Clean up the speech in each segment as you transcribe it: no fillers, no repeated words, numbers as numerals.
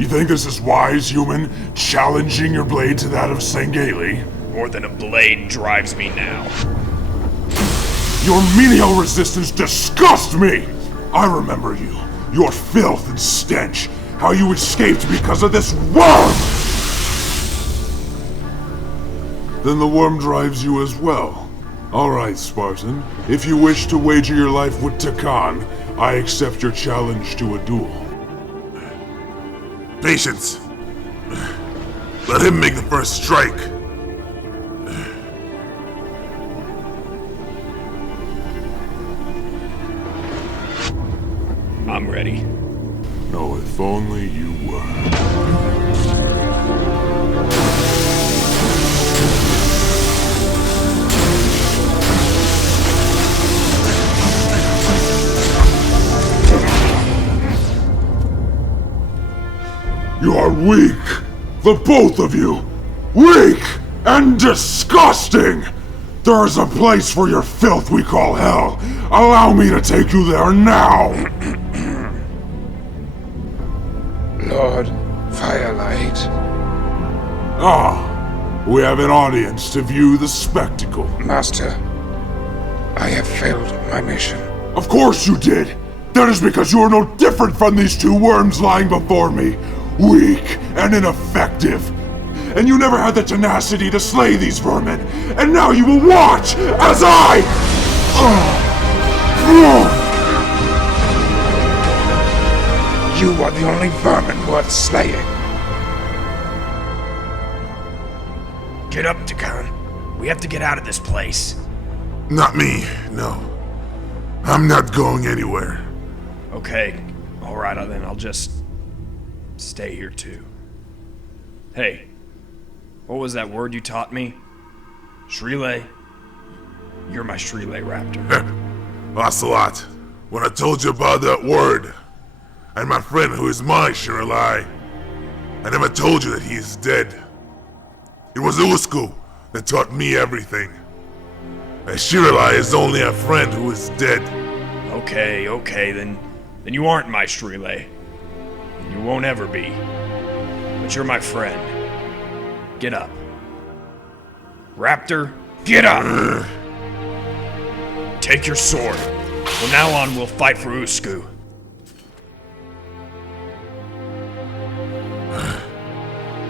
You think this is wise, human? Challenging your blade to that of Sangeli? More than a blade drives me now. Your menial resistance disgusts me! I remember you. Your filth and stench. How you escaped because of this worm! Then the worm drives you as well. Alright, Spartan. If you wish to wager your life with Takan, I accept your challenge to a duel. Patience. Let him make the first strike. I'm ready. No, if only you were. You are weak! The both of you! Weak and disgusting! There is a place for your filth we call hell. Allow me to take you there now! Lord Firelight. Ah, we have an audience to view the spectacle. Master, I have failed my mission. Of course you did! That is because you are no different from these two worms lying before me. Weak and ineffective. And you never had the tenacity to slay these vermin. And now you will watch as I... You are the only vermin worth slaying. Get up, Takan. We have to get out of this place. Not me, no. I'm not going anywhere. Okay, alright then, I'll just stay here too. Hey, what was that word you taught me? Shrilay? You're my Shrilay Raptor. Ocelot, when I told you about that word, and my friend who is my Shirlai, I never told you that he is dead. It was Usku that taught me everything. A Shirlai is only a friend who is dead. Okay, then you aren't my Shrilay. And you won't ever be. But you're my friend. Get up. Raptor, get up! Take your sword. From now on, we'll fight for Usku.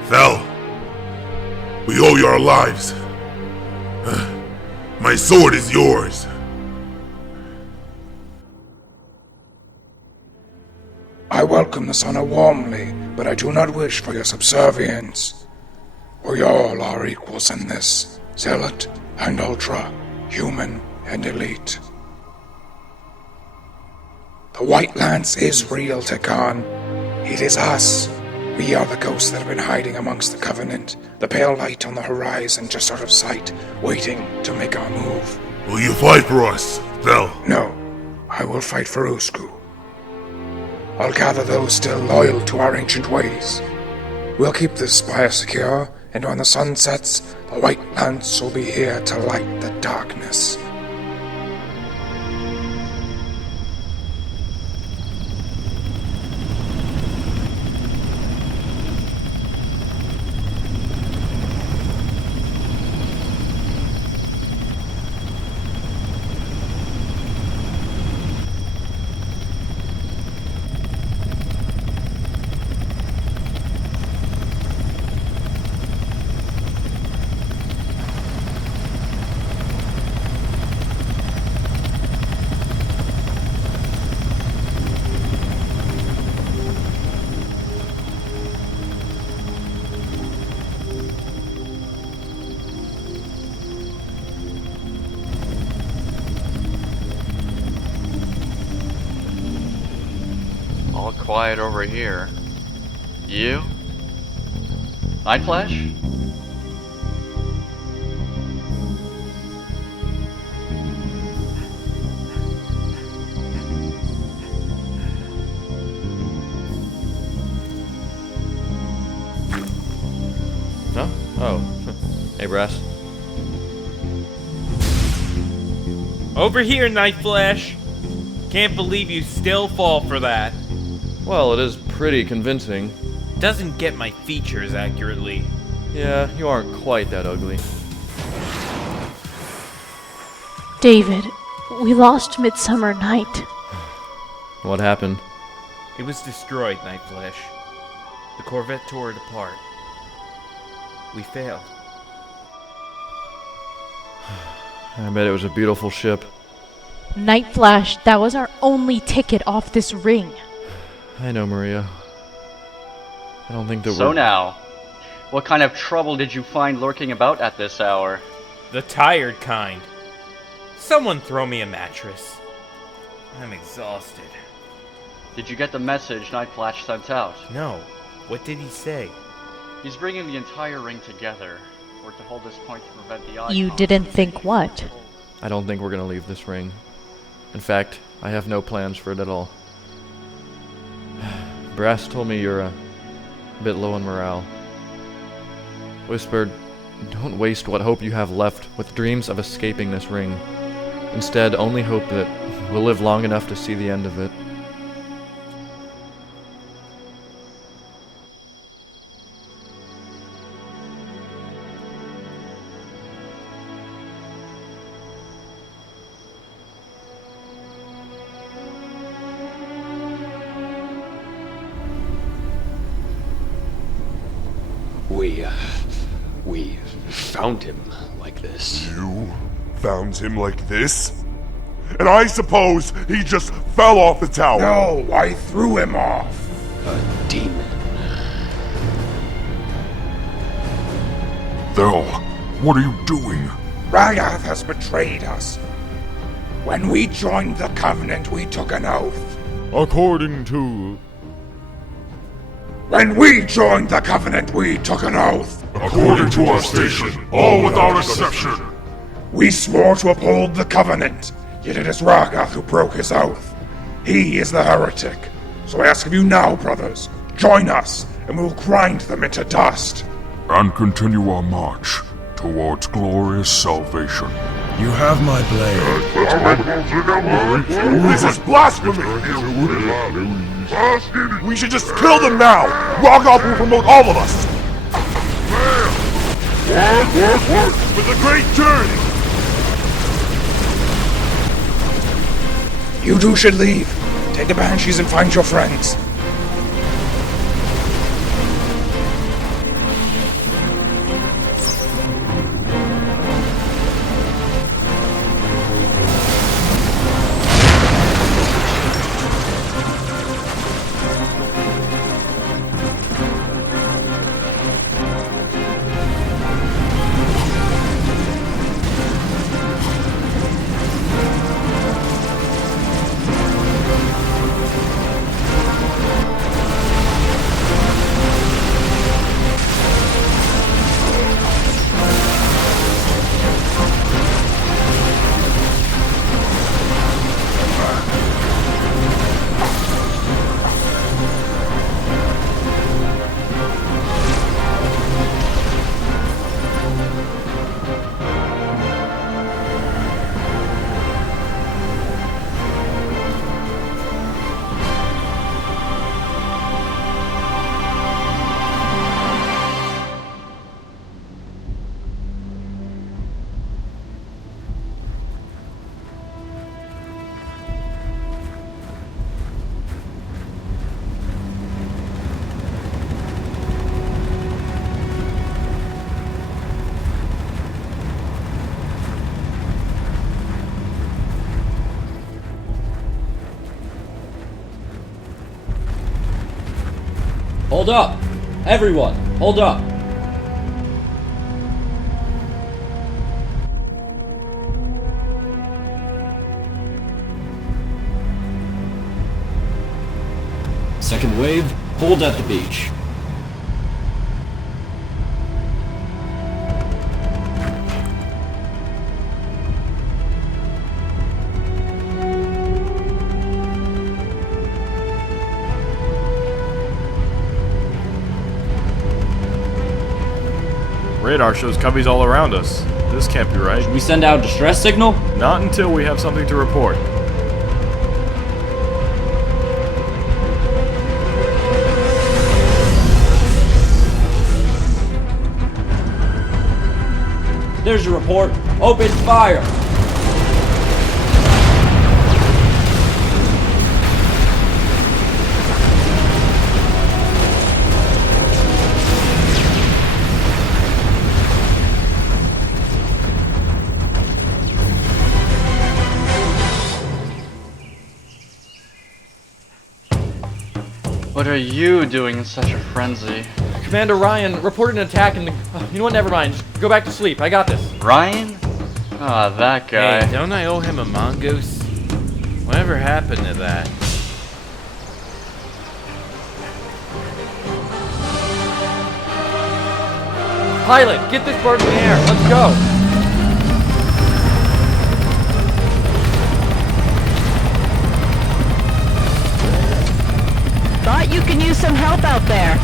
Fel, we owe you our lives. My sword is yours. I welcome this honor warmly, but I do not wish for your subservience. We all are equals in this. Zealot and Ultra, human and elite. The White Lance is real, Takan. It is us. We are the ghosts that have been hiding amongst the Covenant, the pale light on the horizon just out of sight, waiting to make our move. Will you fight for us, Fel? No, I will fight for Usku. I'll gather those still loyal to our ancient ways. We'll keep this spire secure, and when the sun sets, the White Lance will be here to light the darkness. All quiet over here. You? Night Flash? Huh? Oh. Hey, Brass. Over here, Night Flash. Can't believe you still fall for that. Well, it is pretty convincing. doesn't get my features accurately. Yeah, you aren't quite that ugly. David, we lost Midsummer Night. What happened? It was destroyed, Nightflash. The Corvette tore it apart. We failed. I bet it was a beautiful ship. Nightflash, that was our only ticket off this ring. I know, Maria. I don't think that So we're... now, what kind of trouble did you find lurking about at this hour? The tired kind. Someone throw me a mattress. I'm exhausted. Did you get the message Nightflash sent out? No. What did he say? He's bringing the entire ring together. We're to hold this point to prevent the icon. You didn't think what? I don't think we're gonna leave this ring. In fact, I have no plans for it at all. Brass told me you're a bit low on morale. Whispered, don't waste what hope you have left with dreams of escaping this ring. Instead, only hope that we'll live long enough to see the end of it. We found him like this. You found him like this? And I suppose he just fell off the tower. No, I threw him off. A demon. Thel, what are you doing? Rahgath has betrayed us. When we joined the Covenant, we took an oath. According to... When we joined the Covenant, we took an oath. According to our station, all without exception. We swore to uphold the Covenant, yet it is Rahgath who broke his oath. He is the heretic. So I ask of you now, brothers, join us, and we will grind them into dust. And continue our march towards glorious salvation. You have my blade. This is blasphemy! We should just kill them now! Rahgath will promote all of us! For the great journey! You two should leave. Take the banshees and find your friends. Hold up! Everyone, hold up! Second wave, hold at the beach. Radar shows cubbies all around us. This can't be right. Should we send out a distress signal? Not until we have something to report. there's your report. Open fire! What are you doing in such a frenzy? Commander Ryan reported an attack in the... you know what, never mind. Just go back to sleep. I got this. Ryan? Ah, that guy. Hey, don't I owe him a mongoose? Whatever happened to that? Pilot, get this bird in the air. Let's go. Thought you can use some help out there.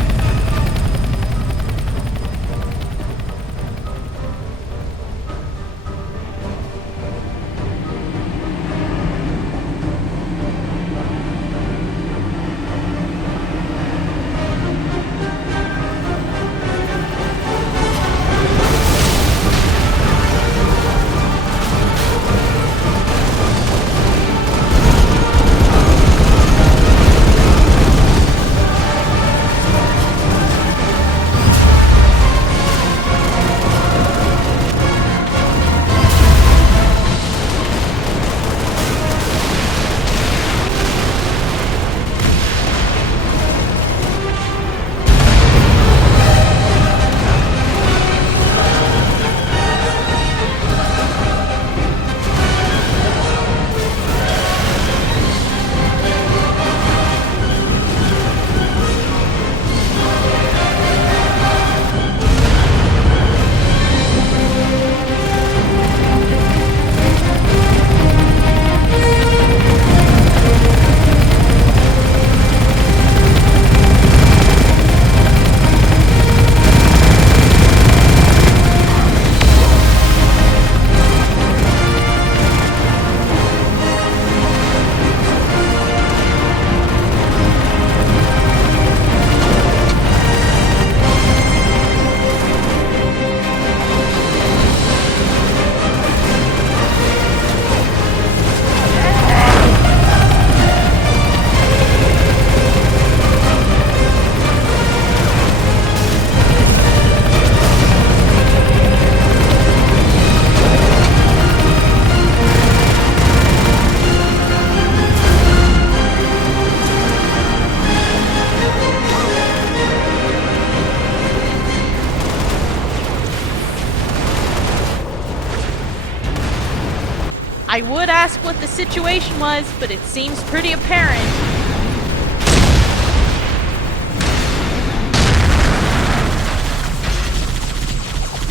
I would ask what the situation was, but it seems pretty apparent.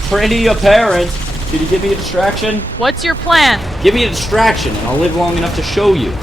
Pretty apparent. Did you give me a distraction? What's your plan? Give me a distraction and I'll live long enough to show you.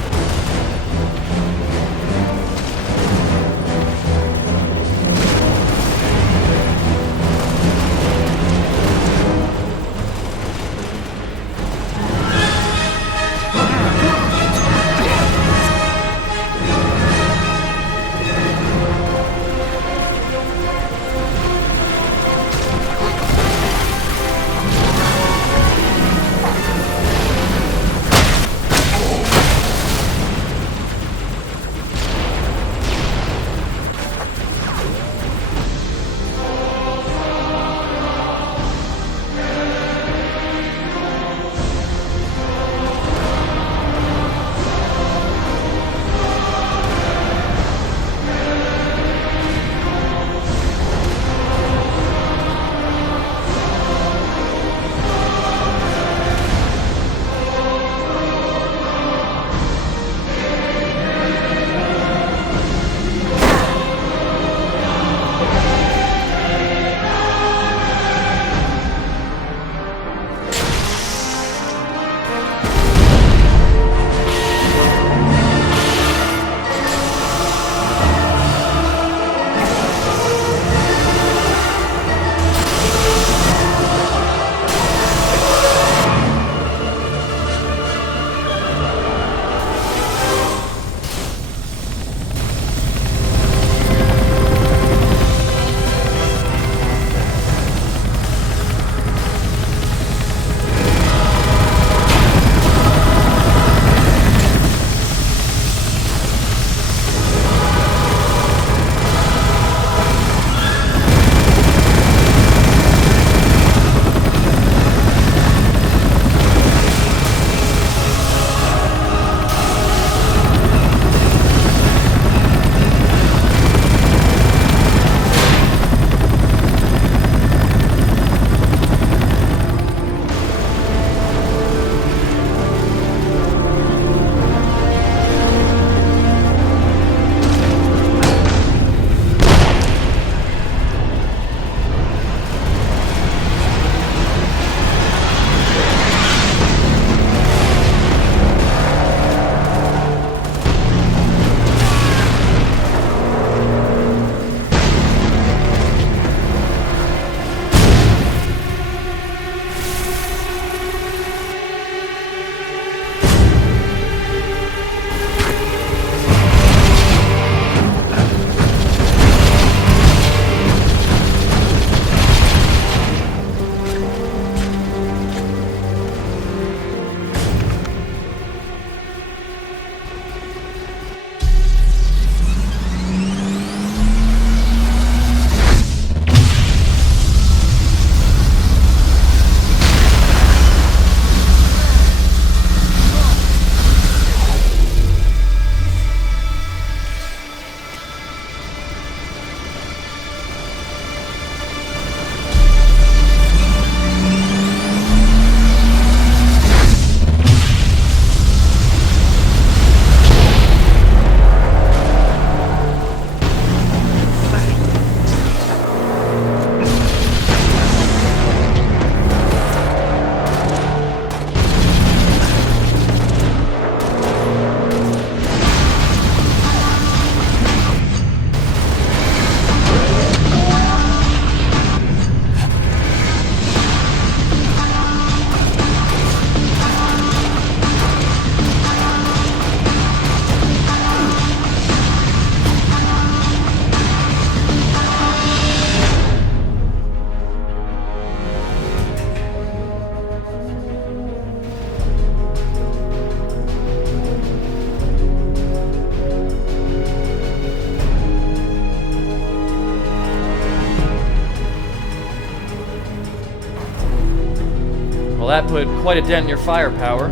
Well, that put quite a dent in your firepower.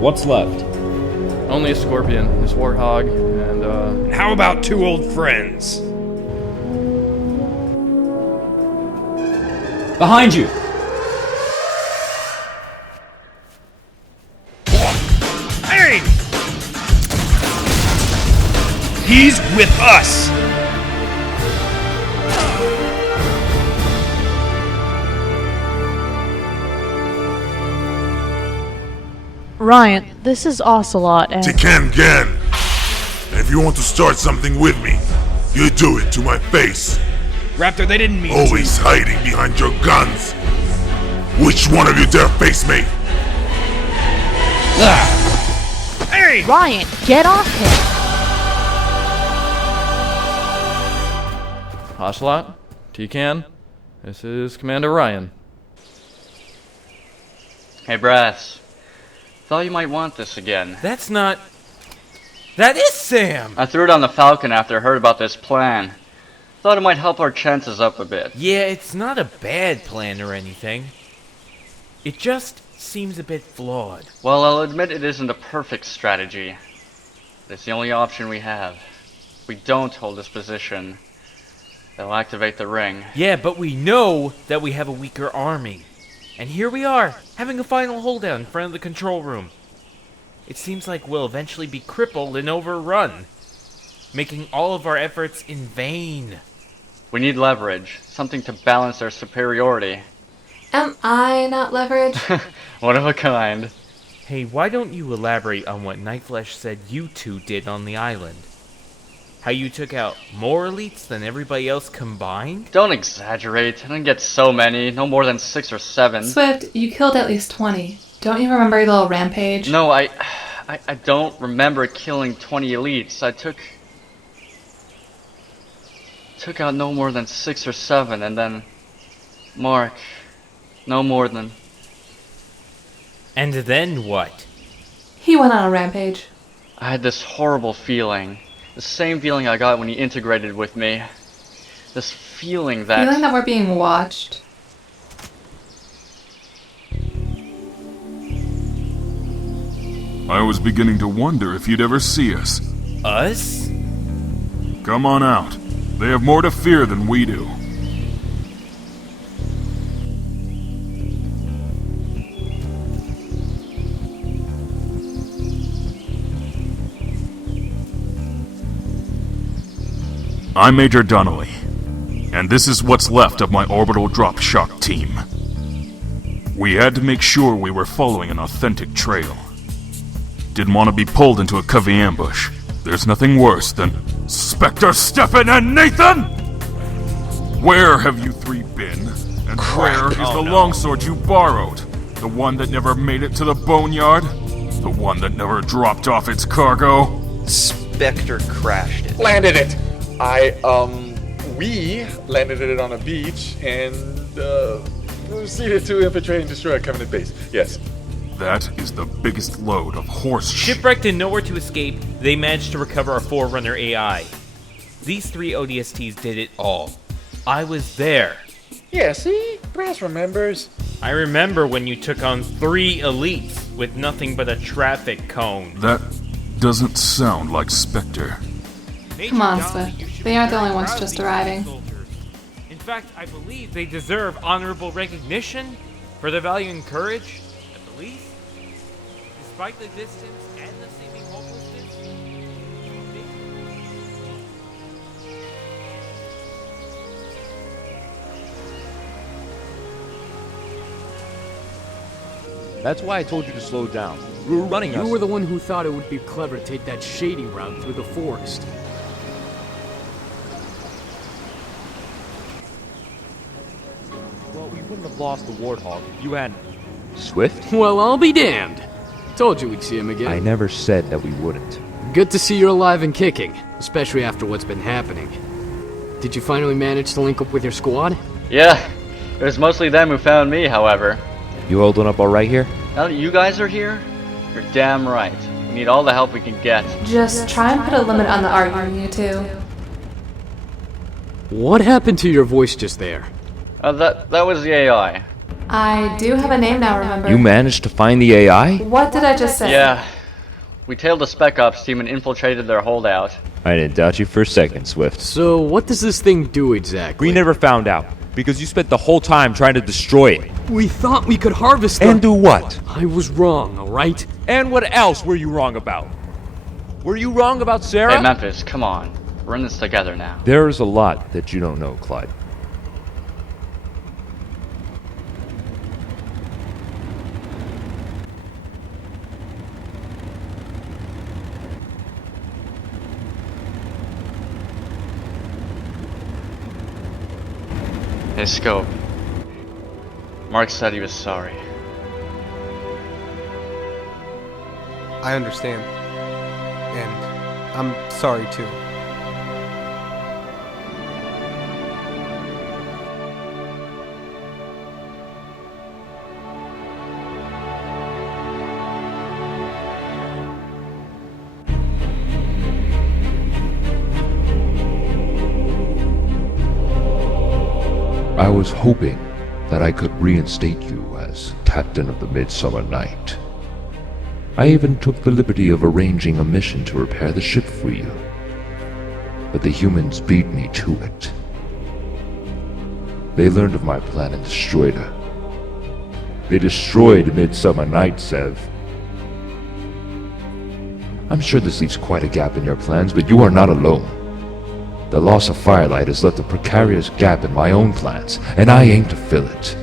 What's left? Only a scorpion, this warthog, and And how about 2 old friends? Behind you! Hey! He's with us! Ryan, this is Ocelot and... Tikan Gan! And if you want to start something with me, you do it to my face. Raptor, they didn't mean Always hiding behind your guns. Which one of you dare face me? Hey! Ryan, get off him! Ocelot, Tikan, this is Commander Ryan. Hey, Brass. Thought you might want this again. That's not... That is Sam! I threw it on the Falcon after I heard about this plan. Thought it might help our chances up a bit. Yeah, it's not a bad plan or anything. It just seems a bit flawed. Well, I'll admit it isn't a perfect strategy. It's the only option we have. If we don't hold this position, they'll activate the ring. Yeah, but we know that we have a weaker army. And here we are, having a final holdout in front of the control room. It seems like we'll eventually be crippled and overrun, making all of our efforts in vain. We need leverage, something to balance their superiority. Am I not leverage? One of a kind. Hey, why don't you elaborate on what Nightflesh said you two did on the island? How you took out more elites than everybody else combined? Don't exaggerate. I didn't get so many. No more than 6 or 7. Swift, you killed at least 20. Don't you remember your little rampage? No, I don't remember killing 20 elites. I took out no more than 6 or 7, and then Mark, no more than... And then what? He went on a rampage. I had this horrible feeling. The same feeling I got when he integrated with me. This feeling that... Feeling that we're being watched. I was beginning to wonder if you'd ever see us. Us? Come on out. They have more to fear than we do. I'm Major Donnelly, and this is what's left of my orbital drop shock team. We had to make sure we were following an authentic trail. Didn't want to be pulled into a covey ambush. There's nothing worse than Spectre, Stefan, and Nathan! Where have you three been? And where is the longsword you borrowed? The one that never made it to the boneyard? The one that never dropped off its cargo? Spectre crashed it. Landed it! We landed it on a beach and, proceeded to infiltrate and destroy a Covenant base. Yes. That is the biggest load of horse Shipwrecked and nowhere to escape, they managed to recover our Forerunner AI. These 3 ODSTs did it all. I was there. Yeah, see? Brass remembers. I remember when you took on 3 elites with nothing but a traffic cone. That doesn't sound like Spectre. Come on, Swift. They aren't the only ones just arriving. In fact, I believe they deserve honorable recognition for their value and courage, at the least. Despite the distance and the seeming hopelessness. That's why I told you to slow down. We were running us. You were the one who thought it would be clever to take that shady route through the forest. Well, we wouldn't have lost the Warthog if you hadn't. Swift? Well, I'll be damned. Told you we'd see him again. I never said that we wouldn't. Good to see you're alive and kicking, especially after what's been happening. Did you finally manage to link up with your squad? Yeah, it was mostly them who found me, however. You holding up alright here? Now that you guys are here, you're damn right. We need all the help we can get. Just try and put a limit on the arguing, you two. What happened to your voice just there? That was the AI. I do have a name now, remember? You managed to find the AI? What did I just say? Yeah. We tailed the Spec Ops team and infiltrated their holdout. I didn't doubt you for a second, Swift. So, what does this thing do exactly? We never found out, because you spent the whole time trying to destroy it. We thought we could harvest And do what? I was wrong, alright? And what else were you wrong about? Were you wrong about Sarah? Hey, Memphis, come on. We're in this together now. There's a lot that you don't know, Clyde. Hey, Scope. Mark said he was sorry. I understand. And I'm sorry too. I was hoping that I could reinstate you as captain of the Midsummer Night. I even took the liberty of arranging a mission to repair the ship for you. But the humans beat me to it. They learned of my plan and destroyed her. They destroyed Midsummer Night, Sev. I'm sure this leaves quite a gap in your plans, but you are not alone. The loss of Firelight has left a precarious gap in my own plans, and I aim to fill it.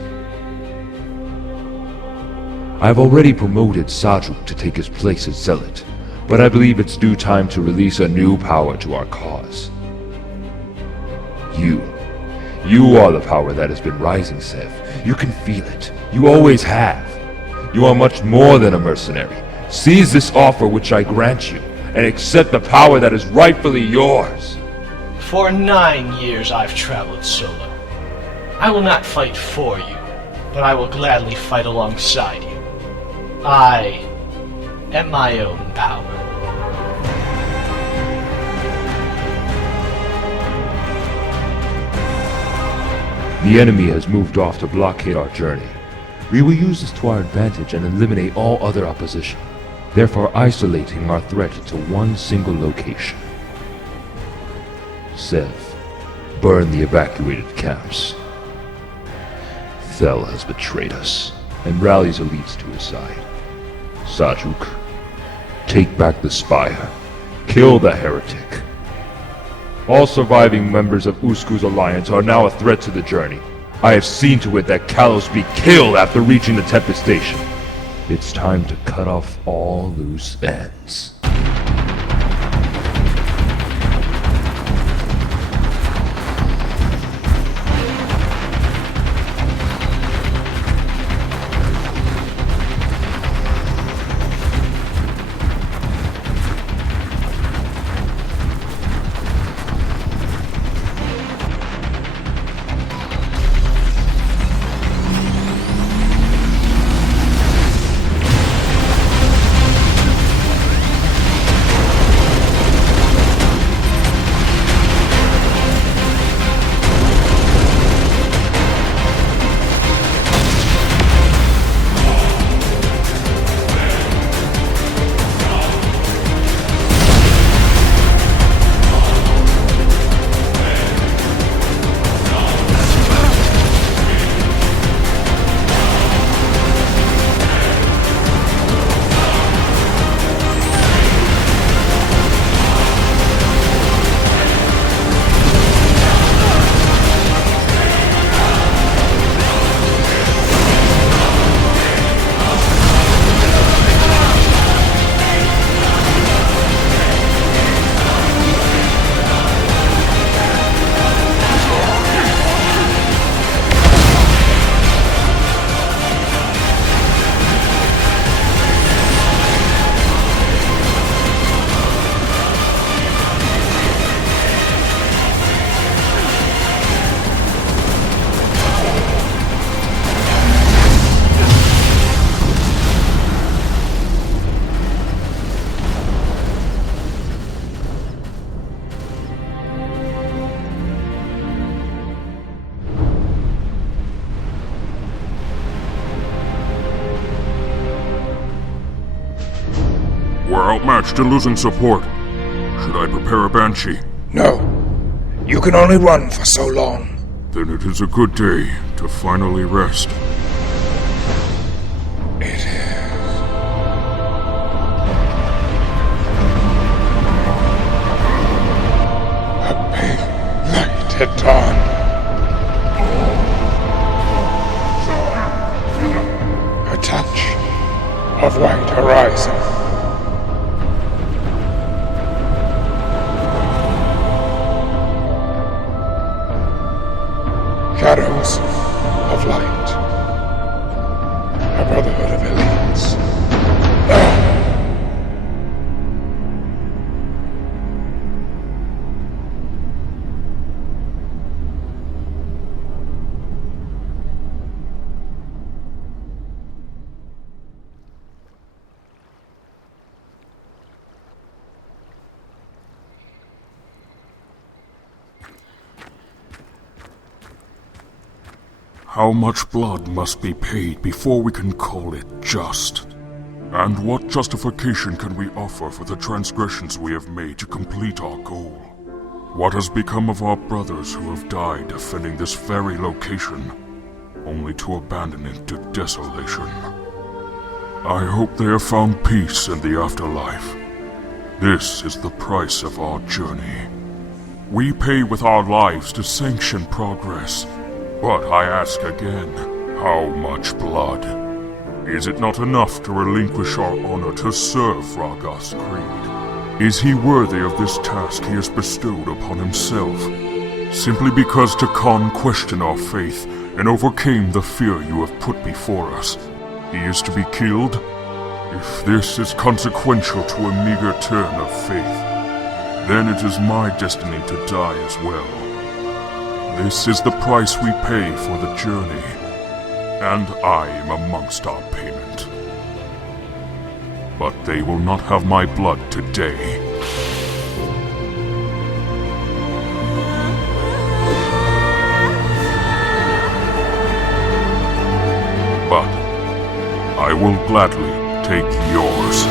I've already promoted Sajuk to take his place as Zealot, but I believe it's due time to release a new power to our cause. You are the power that has been rising, Sev. You can feel it. You always have. You are much more than a mercenary. Seize this offer which I grant you, and accept the power that is rightfully yours. For 9 years I've traveled solo. I will not fight for you, but I will gladly fight alongside you. I am my own power. The enemy has moved off to blockade our journey. We will use this to our advantage and eliminate all other opposition, therefore isolating our threat to one single location. Sev, burn the evacuated camps. Thel has betrayed us and rallies elites to his side. Sajuk, take back the Spire. Kill the heretic. All surviving members of Usku's alliance are now a threat to the journey. I have seen to it that Kalos be killed after reaching the Tempest Station. It's time to cut off all loose ends. outmatched and losing support. Should I prepare a banshee? No. You can only run for so long. Then it is a good day to finally rest. It is. A big light at dawn. A touch of white horizon. Shadows of light. A brotherhood of elites. How much blood must be paid before we can call it just? And what justification can we offer for the transgressions we have made to complete our goal? What has become of our brothers who have died defending this very location, only to abandon it to desolation? I hope they have found peace in the afterlife. This is the price of our journey. We pay with our lives to sanction progress. But I ask again, how much blood? Is it not enough to relinquish our honor to serve Rahgath's creed? Is he worthy of this task he has bestowed upon himself? Simply because Takan questioned our faith and overcame the fear you have put before us, he is to be killed? If this is consequential to a meager turn of faith, then it is my destiny to die as well. This is the price we pay for the journey, and I am amongst our payment. But they will not have my blood today. But I will gladly take yours.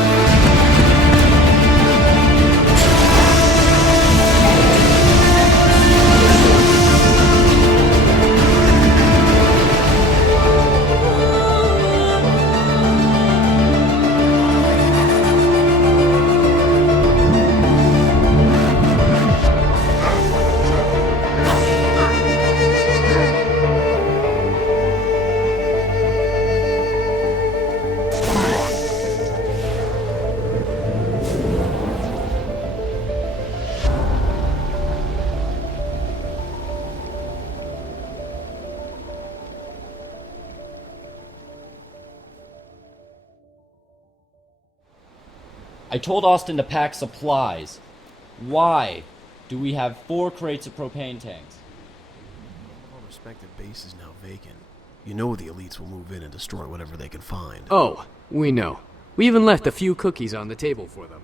I told Austin to pack supplies. Why do we have 4 crates of propane tanks? All respective bases now vacant. You know the elites will move in and destroy whatever they can find. Oh, we know. We even left a few cookies on the table for them.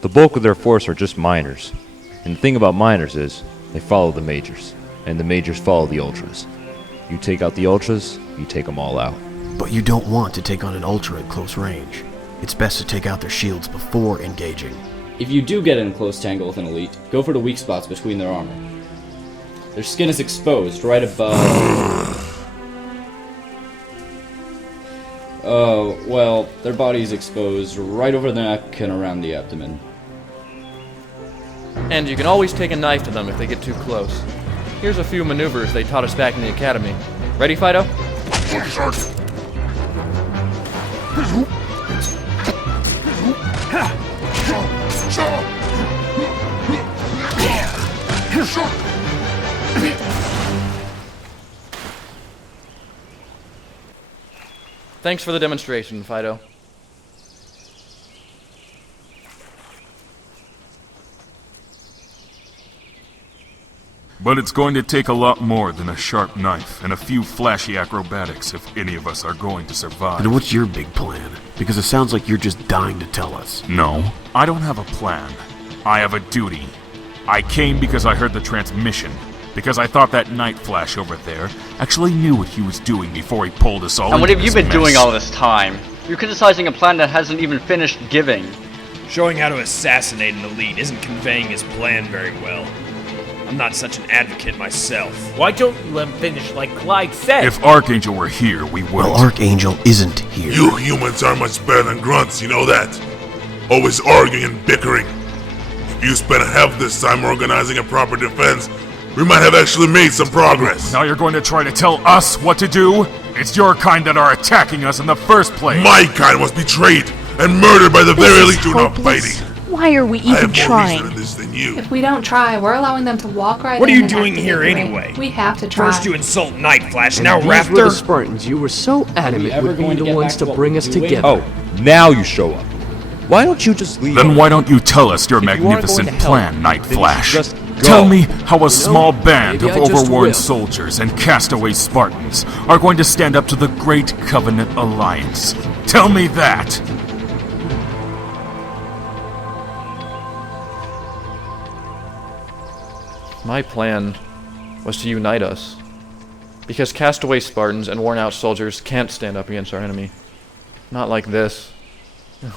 The bulk of their force are just miners. And the thing about miners is, they follow the majors. And the majors follow the ultras. You take out the Ultras, you take them all out. But you don't want to take on an Ultra at close range. It's best to take out their shields before engaging. If you do get in close tangle with an elite, go for the weak spots between their armor. Their skin is exposed right above... Oh, well, their body is exposed right over the neck and around the abdomen. And you can always take a knife to them if they get too close. Here's a few maneuvers they taught us back in the academy. Ready, Fido? Thanks for the demonstration, Fido. But it's going to take a lot more than a sharp knife and a few flashy acrobatics if any of us are going to survive. Then what's your big plan? Because it sounds like you're just dying to tell us. No, I don't have a plan. I have a duty. I came because I heard the transmission. Because I thought that Night Flash over there actually knew what he was doing before he pulled us all And what into have you this been mess. doing all this time? You're criticizing a plan that hasn't even finished giving. Showing how to assassinate an elite isn't conveying his plan very well. I'm not such an advocate myself. Why don't you let him finish like Clyde said? If Archangel were here, we would. Well, Archangel isn't here. You humans are much better than grunts, you know that? Always arguing and bickering. If you spent half this time organizing a proper defense, we might have actually made some progress. Now you're going to try to tell us what to do? It's your kind that are attacking us in the first place. My kind was betrayed and murdered by the very elite who are not fighting. Why are we even trying? If we don't try, we're allowing them to walk right in. What are you and doing activate here the ring. anyway? We have to try. First you insult Night Flash, And now these were Raptor. the Spartans you were so adamant would be the ones to bring us together. Oh, now you show up. Why don't you just leave? Then why don't you tell us your If you aren't magnificent going to help, plan, Night then you Flash? should just go. Tell me how a small band maybe of I just overworn will. soldiers and castaway Spartans are going to stand up to the Great Covenant Alliance. Tell me that! My plan was to unite us. Because castaway Spartans and worn-out soldiers can't stand up against our enemy. Not like this.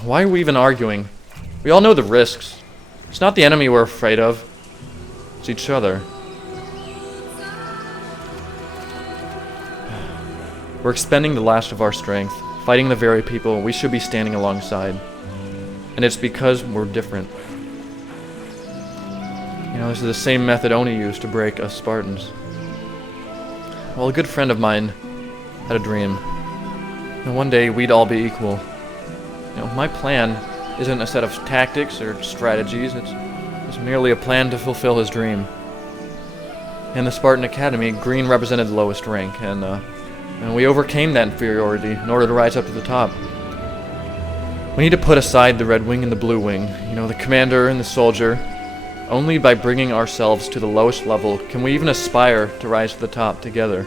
Why are we even arguing? We all know the risks. It's not the enemy we're afraid of. It's each other. We're expending the last of our strength, fighting the very people we should be standing alongside. And it's because we're different. You know, this is the same method Oni used to break us Spartans. Well, a good friend of mine had a dream. And one day we'd all be equal. You know, my plan isn't a set of tactics or strategies. It's merely a plan to fulfill his dream. In the Spartan Academy, green represented the lowest rank, and we overcame that inferiority in order to rise up to the top. We need to put aside the red wing and the blue wing, you know, the commander and the soldier. Only by bringing ourselves to the lowest level can we even aspire to rise to the top together.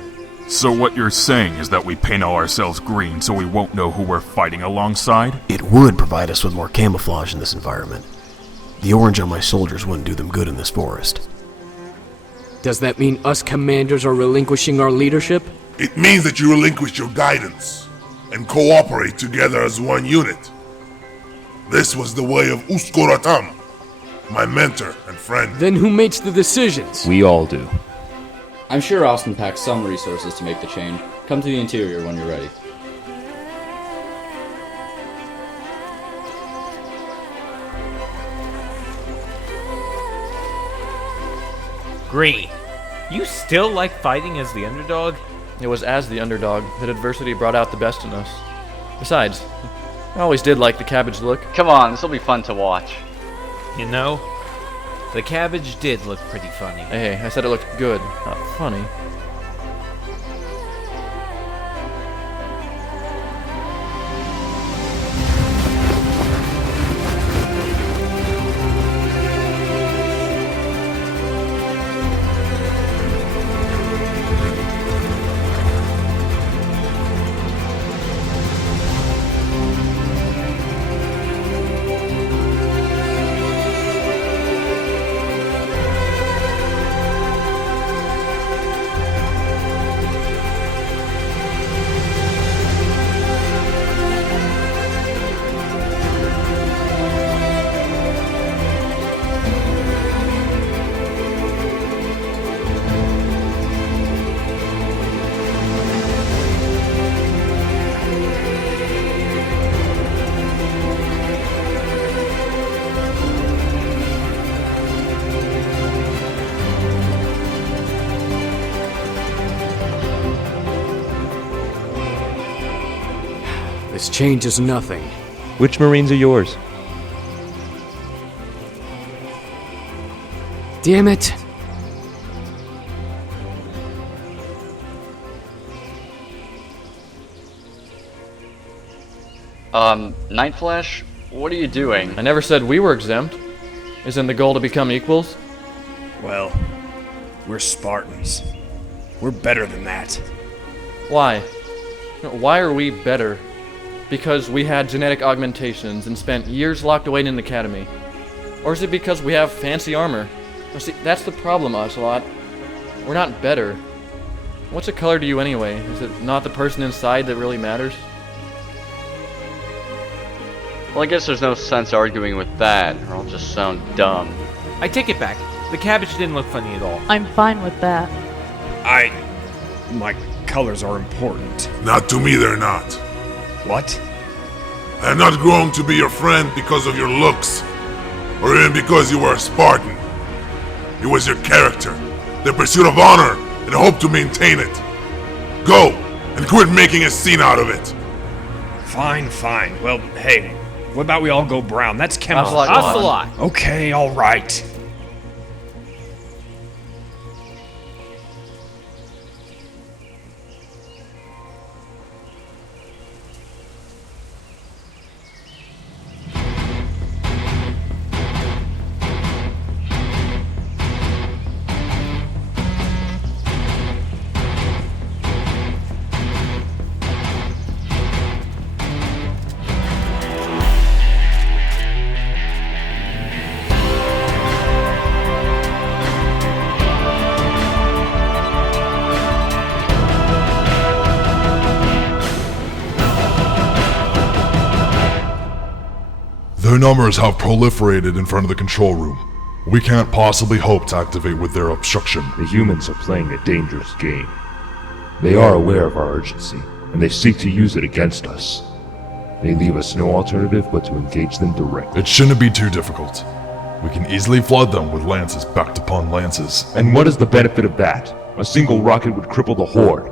So what you're saying is that we paint all ourselves green so we won't know who we're fighting alongside? It would provide us with more camouflage in this environment. The orange on my soldiers wouldn't do them good in this forest. Does that mean us commanders are relinquishing our leadership? It means that you relinquish your guidance and cooperate together as one unit. This was the way of Uskoratam, my mentor and friend. Then who makes the decisions? We all do. I'm sure Austin packs some resources to make the change. Come to the interior when you're ready. Green, you still like fighting as the underdog? It was as the underdog that adversity brought out the best in us. Besides, I always did like the cabbage look. Come on, this will be fun to watch. You know, the cabbage did look pretty funny. Hey, I said it looked good, not funny. This changes nothing. Which Marines are yours? Damn it! Night Flash, what are you doing? I never said we were exempt. Isn't the goal to become equals? Well, we're Spartans. We're better than that. Why? Why are we better? Because we had genetic augmentations and spent years locked away in an academy? Or is it because we have fancy armor? Well, see, that's the problem, Ocelot. We're not better. What's a color to you anyway? Is it not the person inside that really matters? Well, I guess there's no sense arguing with that, or I'll just sound dumb. I take it back. The cabbage didn't look funny at all. I'm fine with that. My colors are important. Not to me, they're not. What? I am not going to be your friend because of your looks, or even because you were a Spartan. It was your character, the pursuit of honor, and hope to maintain it. Go, and quit making a scene out of it. Fine. Well, hey, what about we all go brown? That's camouflage. Ocelot! Okay, alright. Their numbers have proliferated in front of the control room. We can't possibly hope to activate with their obstruction. The humans are playing a dangerous game. They are aware of our urgency, and they seek to use it against us. They leave us no alternative but to engage them directly. It shouldn't be too difficult. We can easily flood them with lances backed upon lances. And what is the benefit of that? A single rocket would cripple the Horde.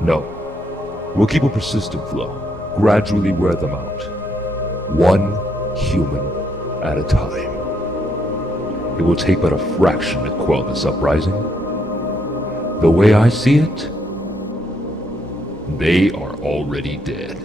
No. We'll keep a persistent flow, gradually wear them out. One human at a time. It will take but a fraction to quell this uprising. The way I see it, they are already dead.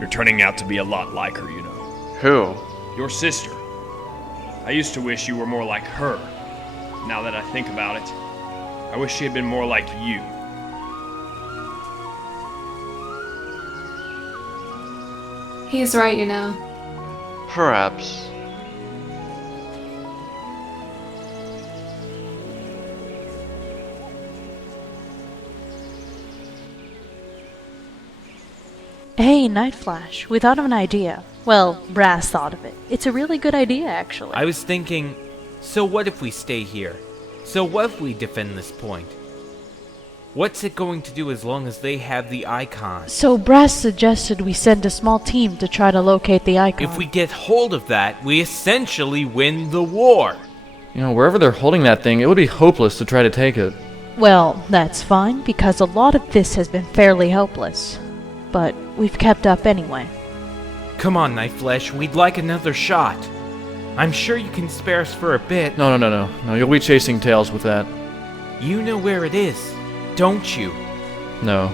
You're turning out to be a lot like her, you know. Who? Your sister. I used to wish you were more like her. Now that I think about it, I wish she had been more like you. He's right, you know. Perhaps. Hey, Night Flash, we thought of an idea. Well, Brass thought of it. It's a really good idea, actually. I was thinking, so what if we stay here? So what if we defend this point? What's it going to do as long as they have the icon? So Brass suggested we send a small team to try to locate the icon. If we get hold of that, we essentially win the war. You know, wherever they're holding that thing, it would be hopeless to try to take it. Well, that's fine, because a lot of this has been fairly hopeless. But we've kept up anyway. Come on, Night Flash, we'd like another shot. I'm sure you can spare us for a bit. No, you'll be chasing tails with that. You know where it is, don't you? No,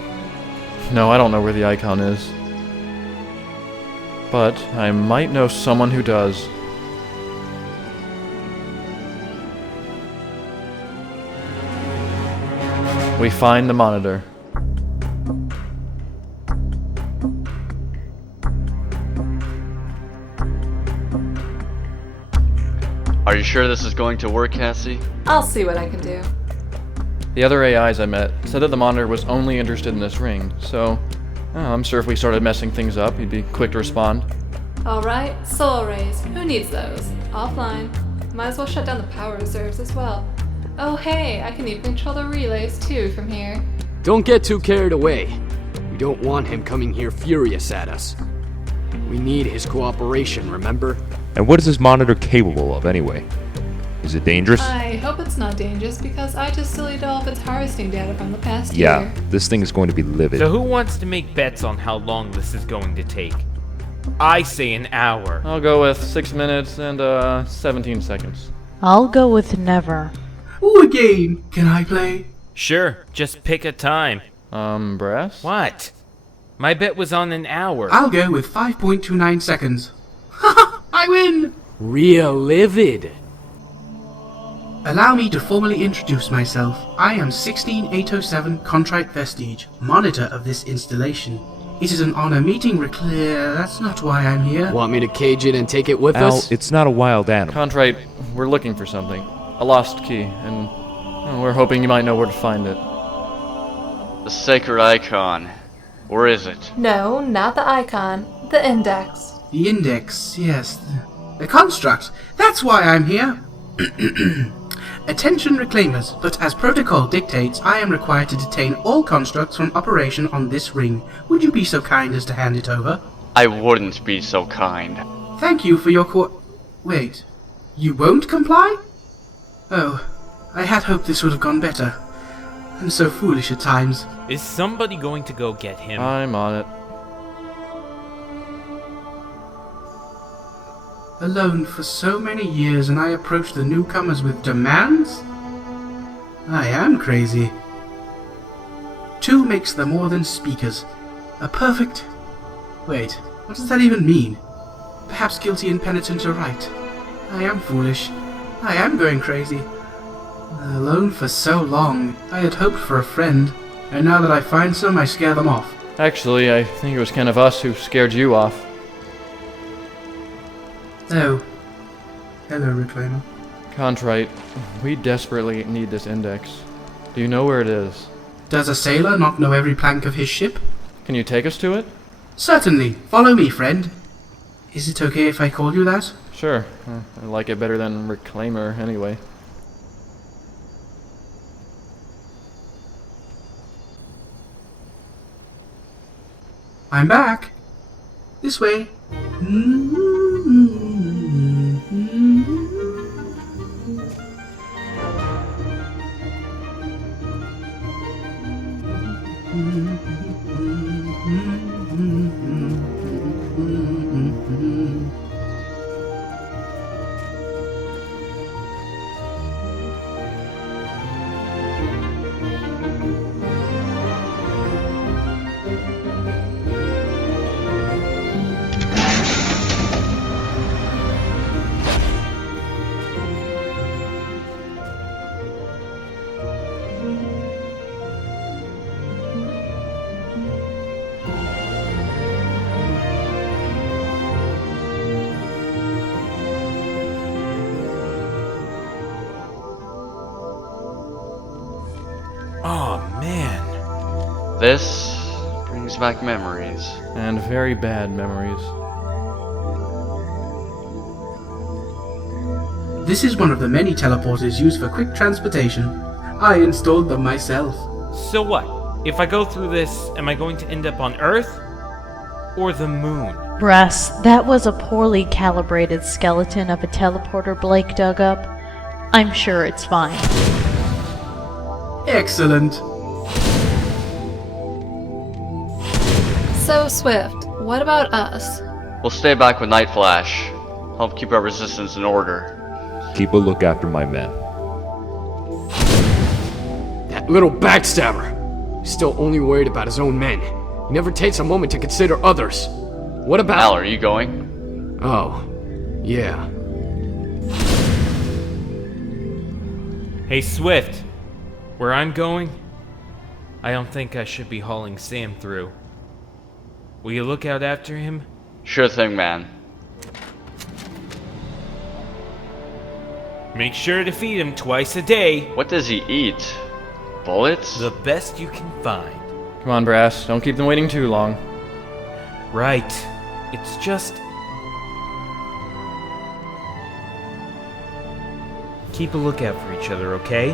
I don't know where the icon is. But I might know someone who does. We find the monitor. Are you sure this is going to work, Cassie? I'll see what I can do. The other AIs I met said that the monitor was only interested in this ring, so I'm sure if we started messing things up, he'd be quick to respond. Alright, soul rays. Who needs those? Offline. Might as well shut down the power reserves as well. Oh hey, I can even control the relays too from here. Don't get too carried away. We don't want him coming here furious at us. We need his cooperation, remember? And what is this monitor capable of anyway? Is it dangerous? I hope it's not dangerous because I just deleted all of its harvesting data from the past Yeah, year. this thing is going to be livid. So who wants to make bets on how long this is going to take? I say an hour. I'll go with 6 minutes and 17 seconds. I'll go with never. Ooh, a game. Can I play? Sure, just pick a time. Brass? What? My bet was on an hour. I'll go with 5.29 seconds. Haha, I win! Real livid. Allow me to formally introduce myself. I am 16807 Contrite Vestige, monitor of this installation. It is an honor meeting, Reclear. That's not why I'm here. Want me to cage it and take it with Al, us? it's not a wild animal. Contrite, we're looking for something. A lost key, and we're hoping you might know where to find it. The sacred icon. Where is it? No, not the icon. The index. The index, yes. The construct. That's why I'm here. Attention reclaimers, but as protocol dictates, I am required to detain all constructs from operation on this ring. Would you be so kind as to hand it over? I wouldn't be so kind. Thank you for your Wait. You won't comply? Oh, I had hoped this would have gone better. I'm so foolish at times. Is somebody going to go get him? I'm on it. Alone for so many years, and I approach the newcomers with demands? I am crazy. Two makes them more than speakers. A perfect... Wait, what does that even mean? Perhaps guilty and penitent are right. I am foolish. I am going crazy. Alone for so long, I had hoped for a friend, and now that I find some, I scare them off. Actually, I think it was kind of us who scared you off. Oh. Hello, Reclaimer. Contrite, we desperately need this index. Do you know where it is? Does a sailor not know every plank of his ship? Can you take us to it? Certainly. Follow me, friend. Is it okay if I call you that? Sure. I like it better than Reclaimer, anyway. I'm back. This way. Oh, man. This brings back memories. And very bad memories. This is one of the many teleporters used for quick transportation. I installed them myself. So what? If I go through this, am I going to end up on Earth? Or the moon? Brass, that was a poorly calibrated skeleton of a teleporter Blake dug up. I'm sure it's fine. Excellent. So, Swift, what about us? We'll stay back with Night Flash. Help keep our resistance in order. Keep a look after my men. That little backstabber. He's still only worried about his own men. He never takes a moment to consider others. What about... Al, are you going? Oh, yeah. Hey, Swift. Where I'm going, I don't think I should be hauling Sam through. Will you look out after him? Sure thing, man. Make sure to feed him twice a day. What does he eat? Bullets? The best you can find. Come on, Brass. Don't keep them waiting too long. Right. It's just... keep a lookout for each other, okay?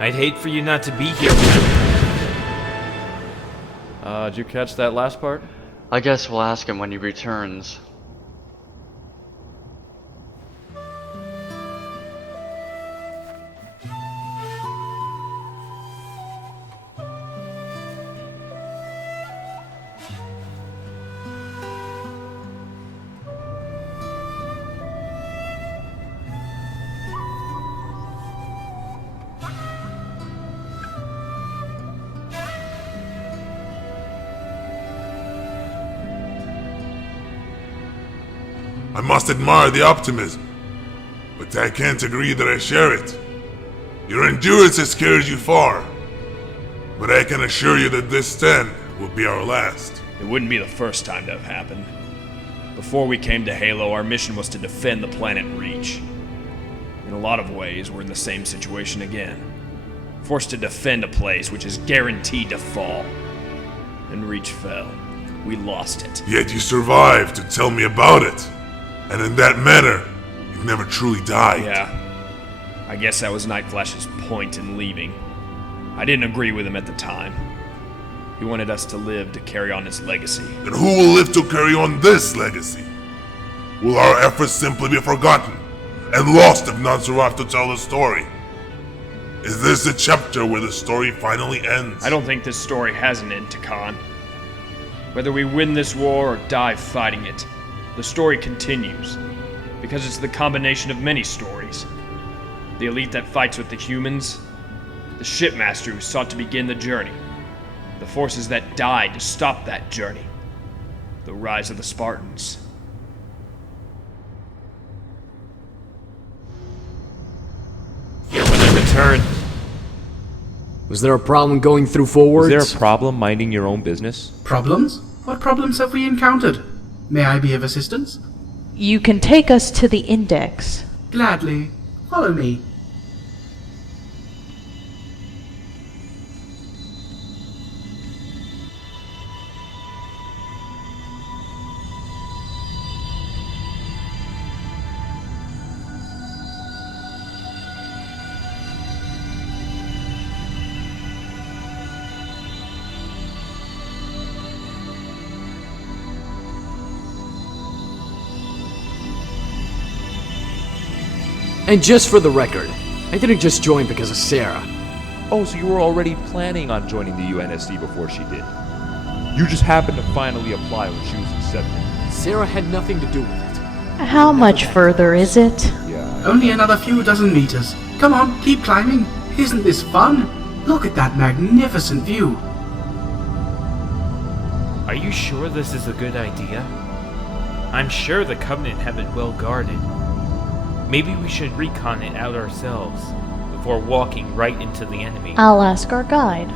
I'd hate for you not to be here. Did you catch that last part? I guess we'll ask him when he returns. I must admire the optimism, but I can't agree that I share it. Your endurance has carried you far, but I can assure you that this stand will be our last. It wouldn't be the first time to have happened. Before we came to Halo, our mission was to defend the planet Reach. In a lot of ways, we're in the same situation again. Forced to defend a place which is guaranteed to fall. And Reach fell. We lost it. Yet you survived to tell me about it. And in that manner, it never truly died. Yeah. I guess that was Nightflash's point in leaving. I didn't agree with him at the time. He wanted us to live to carry on his legacy. Then who will live to carry on this legacy? Will our efforts simply be forgotten and lost if none survive to tell the story? Is this the chapter where the story finally ends? I don't think this story has an end, Takan. Whether we win this war or die fighting it, the story continues, because it's the combination of many stories. The elite that fights with the humans, the shipmaster who sought to begin the journey, the forces that died to stop that journey, the rise of the Spartans. Here when I return. Was there a problem going through forwards? Is there a problem minding your own business? Problems? What problems have we encountered? May I be of assistance? You can take us to the Index. Gladly. Follow me. And just for the record, I didn't just join because of Sarah. Oh, so you were already planning on joining the UNSC before she did. You just happened to finally apply when she was accepted. Sarah had nothing to do with it. How much further is it? Yeah. Only another few dozen meters. Come on, keep climbing. Isn't this fun? Look at that magnificent view. Are you sure this is a good idea? I'm sure the Covenant have it well guarded. Maybe we should recon it out ourselves before walking right into the enemy. I'll ask our guide.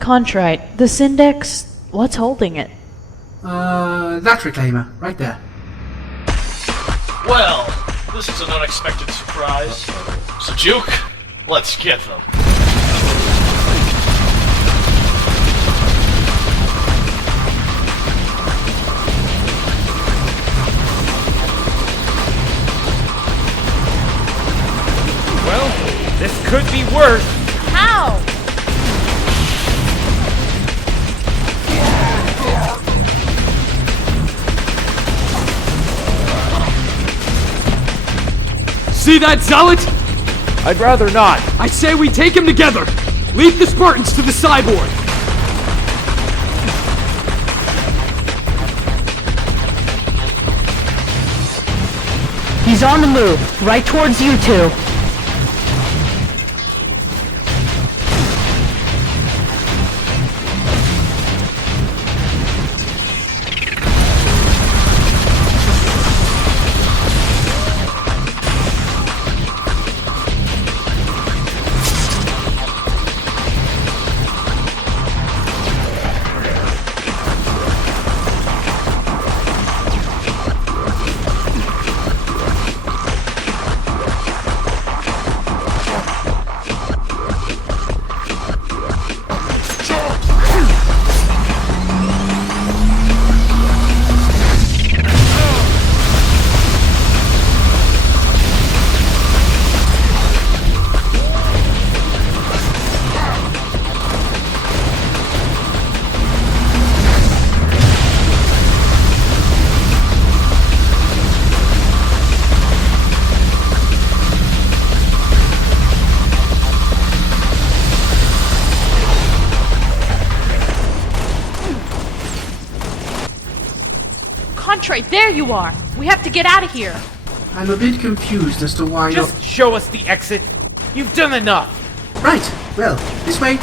Contrite, this Index, what's holding it? That reclaimer, right there. Well, this is an unexpected surprise. So, Juke, let's get them. Well, this could be worse. How? See that zealot? I'd rather not. I say we take him together. Lead the Spartans to the cyborg. He's on the move, right towards you two. Entree, there you are! We have to get out of here! I'm a bit confused as to why Just show us the exit. You've done enough. Right, well, this way.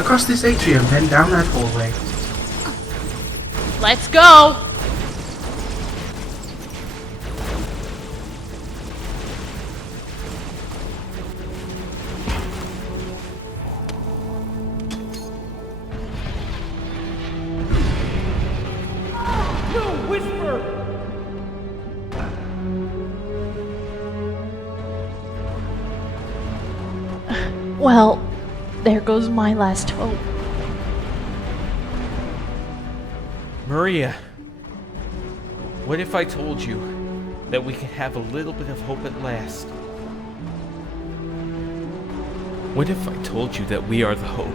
Across this atrium, then down that hallway. Let's go! Well, there goes my last hope. Maria, what if I told you that we could have a little bit of hope at last? What if I told you that we are the hope?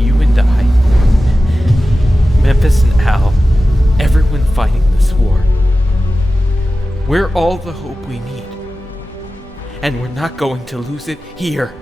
You and I, Memphis and Al, everyone fighting this war. We're all the hope we need. And we're not going to lose it here.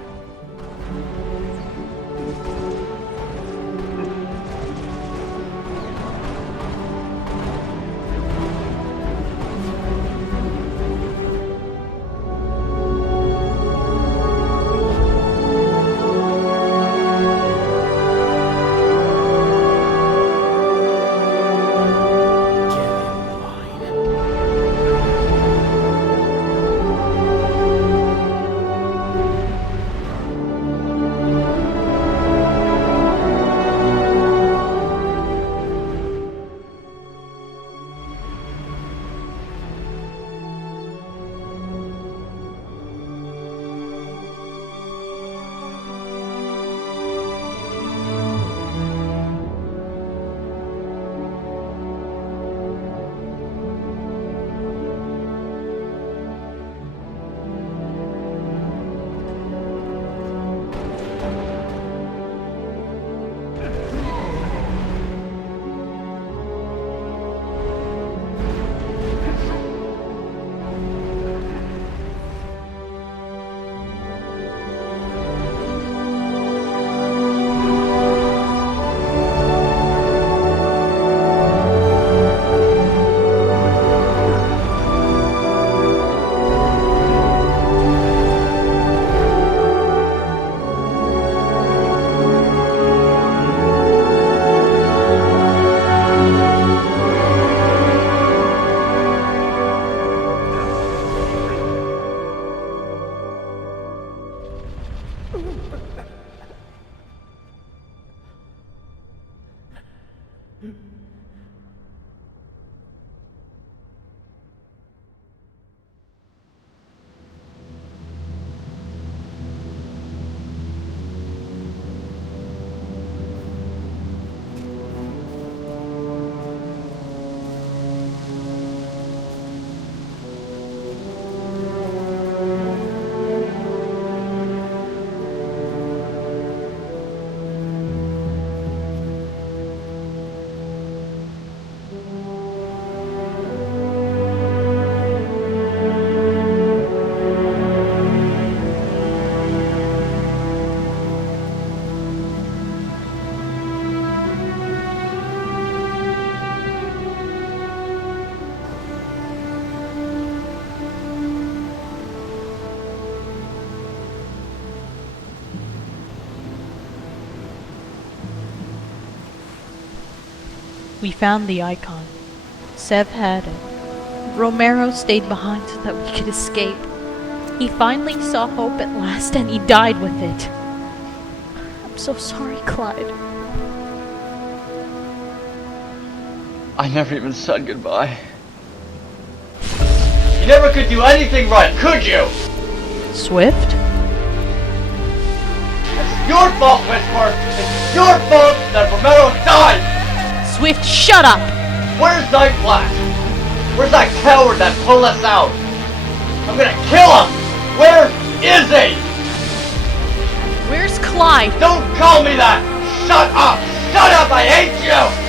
We found the icon. Sev had it. Romero stayed behind so that we could escape. He finally saw hope at last and he died with it. I'm so sorry, Clyde. I never even said goodbye. You never could do anything right, could you? Swift? It's your fault, Whisper! It's your fault that Romero died! Swift, shut up! Where's Night Flash? Where's that coward that pulled us out? I'm gonna kill him! Where is he? Where's Clyde? Don't call me that! Shut up! Shut up! I hate you!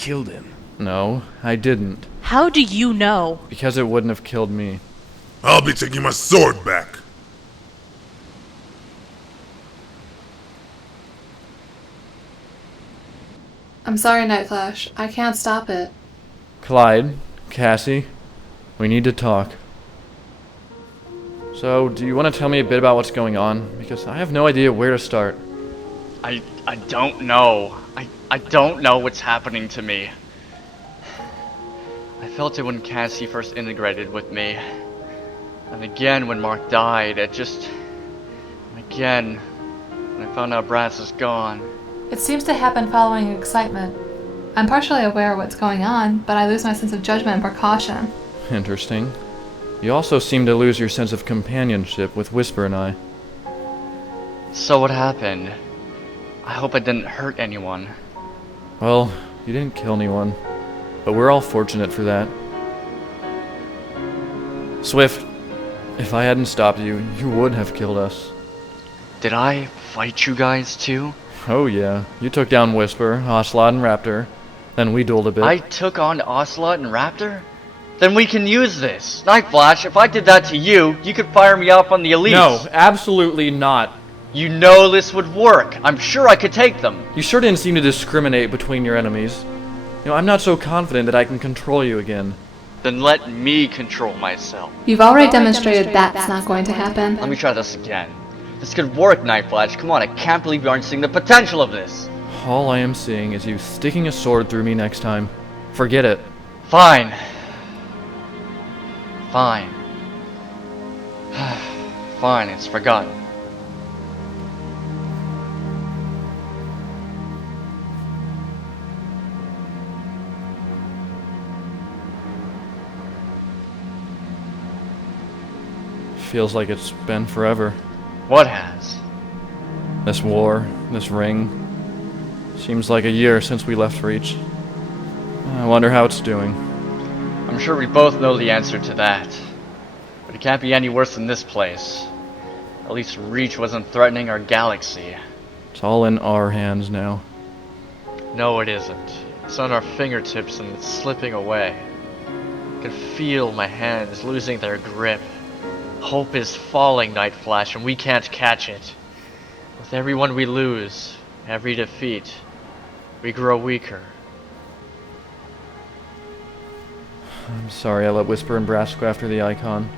killed him. No, I didn't. How do you know? Because it wouldn't have killed me. I'll be taking my sword back. I'm sorry, Night Flash. I can't stop it. Clyde, Cassie, we need to talk. So, do you want to tell me a bit about what's going on? Because I have no idea where to start. I don't know. I don't know what's happening to me. I felt it when Cassie first integrated with me. And again when Mark died. Again when I found out Brass is gone. It seems to happen following excitement. I'm partially aware of what's going on, but I lose my sense of judgment and precaution. Interesting. You also seem to lose your sense of companionship with Whisper and I. So what happened? I hope I didn't hurt anyone. Well, you didn't kill anyone, but we're all fortunate for that. Swift, if I hadn't stopped you, you would have killed us. Did I fight you guys too? Oh yeah, you took down Whisper, Ocelot, and Raptor. Then we dueled a bit. I took on Ocelot and Raptor? Then we can use this. Night Flash, if I did that to you, you could fire me off on the elites. No, absolutely not. You know this would work. I'm sure I could take them. You sure didn't seem to discriminate between your enemies. You know, I'm not so confident that I can control you again. Then let me control myself. You've already demonstrated that's not going to happen. Let me try this again. This could work, Night Flash. Come on, I can't believe you aren't seeing the potential of this. All I am seeing is you sticking a sword through me next time. Forget it. Fine. Fine. Fine, it's forgotten. Feels like it's been forever. What has? This war, this ring. Seems like a year since we left Reach. I wonder how it's doing. I'm sure we both know the answer to that. But it can't be any worse than this place. At least Reach wasn't threatening our galaxy. It's all in our hands now. No, it isn't. It's on our fingertips and it's slipping away. I can feel my hands losing their grip. Hope is falling, Night Flash, and we can't catch it. With everyone we lose, every defeat, we grow weaker. I'm sorry I let Whisper and Brass go after the Icon.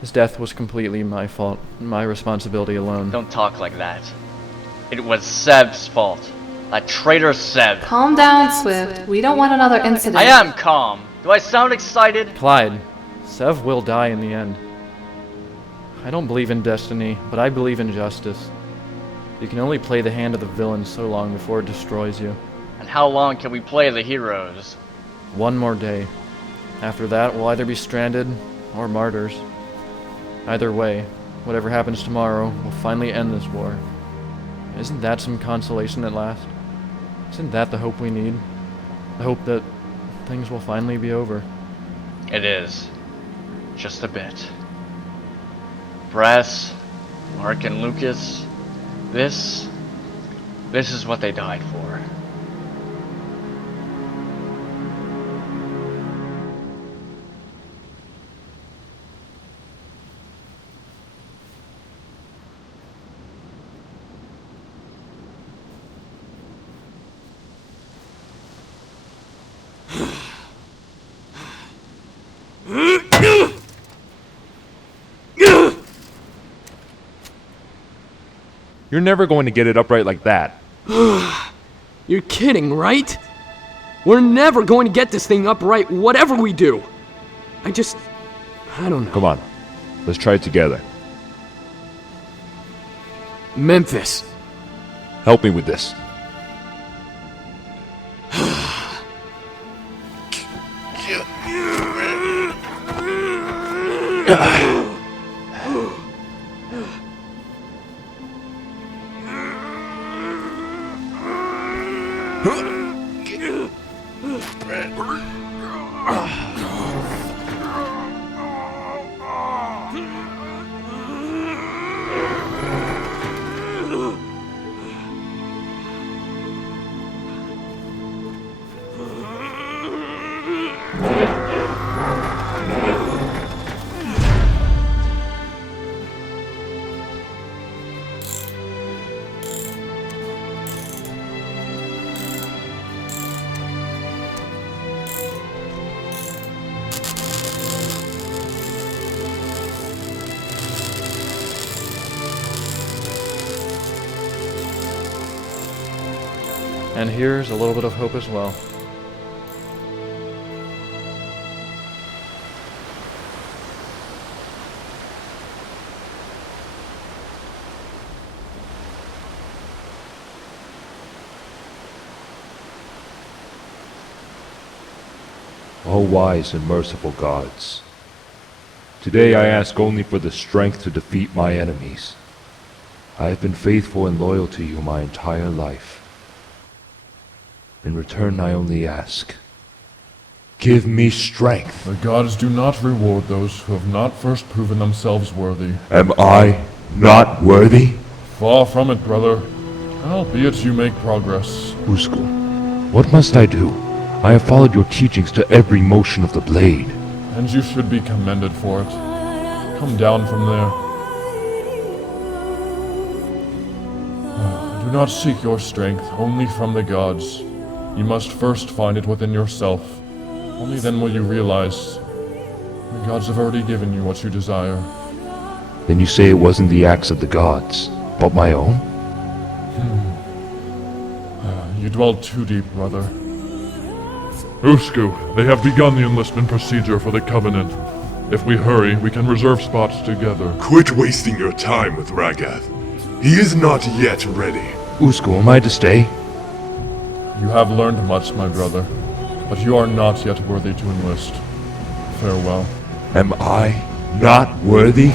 His death was completely my fault, my responsibility alone. Don't talk like that. It was Seb's fault. That traitor Seb. Calm down, Swift. We don't want another incident. I am calm. Do I sound excited? Clyde, Sev will die in the end. I don't believe in destiny, but I believe in justice. You can only play the hand of the villain so long before it destroys you. And how long can we play the heroes? One more day. After that, we'll either be stranded or martyrs. Either way, whatever happens tomorrow will finally end this war. Isn't that some consolation at last? Isn't that the hope we need? The hope that things will finally be over. It is. Just a bit. Brass, Mark and Lucas, this is what they died for. You're never going to get it upright like that. You're kidding, right? We're never going to get this thing upright, whatever we do. I don't know. Come on, let's try it together. Memphis. Help me with this. And here's a little bit of hope as well. O wise and merciful gods, today I ask only for the strength to defeat my enemies. I have been faithful and loyal to you my entire life. In return, I only ask, give me strength. The gods do not reward those who have not first proven themselves worthy. Am I not worthy? Far from it, brother. Albeit you make progress. Usku, what must I do? I have followed your teachings to every motion of the blade. And you should be commended for it. Come down from there. Do not seek your strength only from the gods. You must first find it within yourself. Only then will you realize the gods have already given you what you desire. Then you say it wasn't the acts of the gods, but my own? You dwell too deep, brother. Usku, they have begun the enlistment procedure for the Covenant. If we hurry, we can reserve spots together. Quit wasting your time with Rahgath. He is not yet ready. Usku, am I to stay? You have learned much, my brother, but you are not yet worthy to enlist. Farewell. Am I not worthy?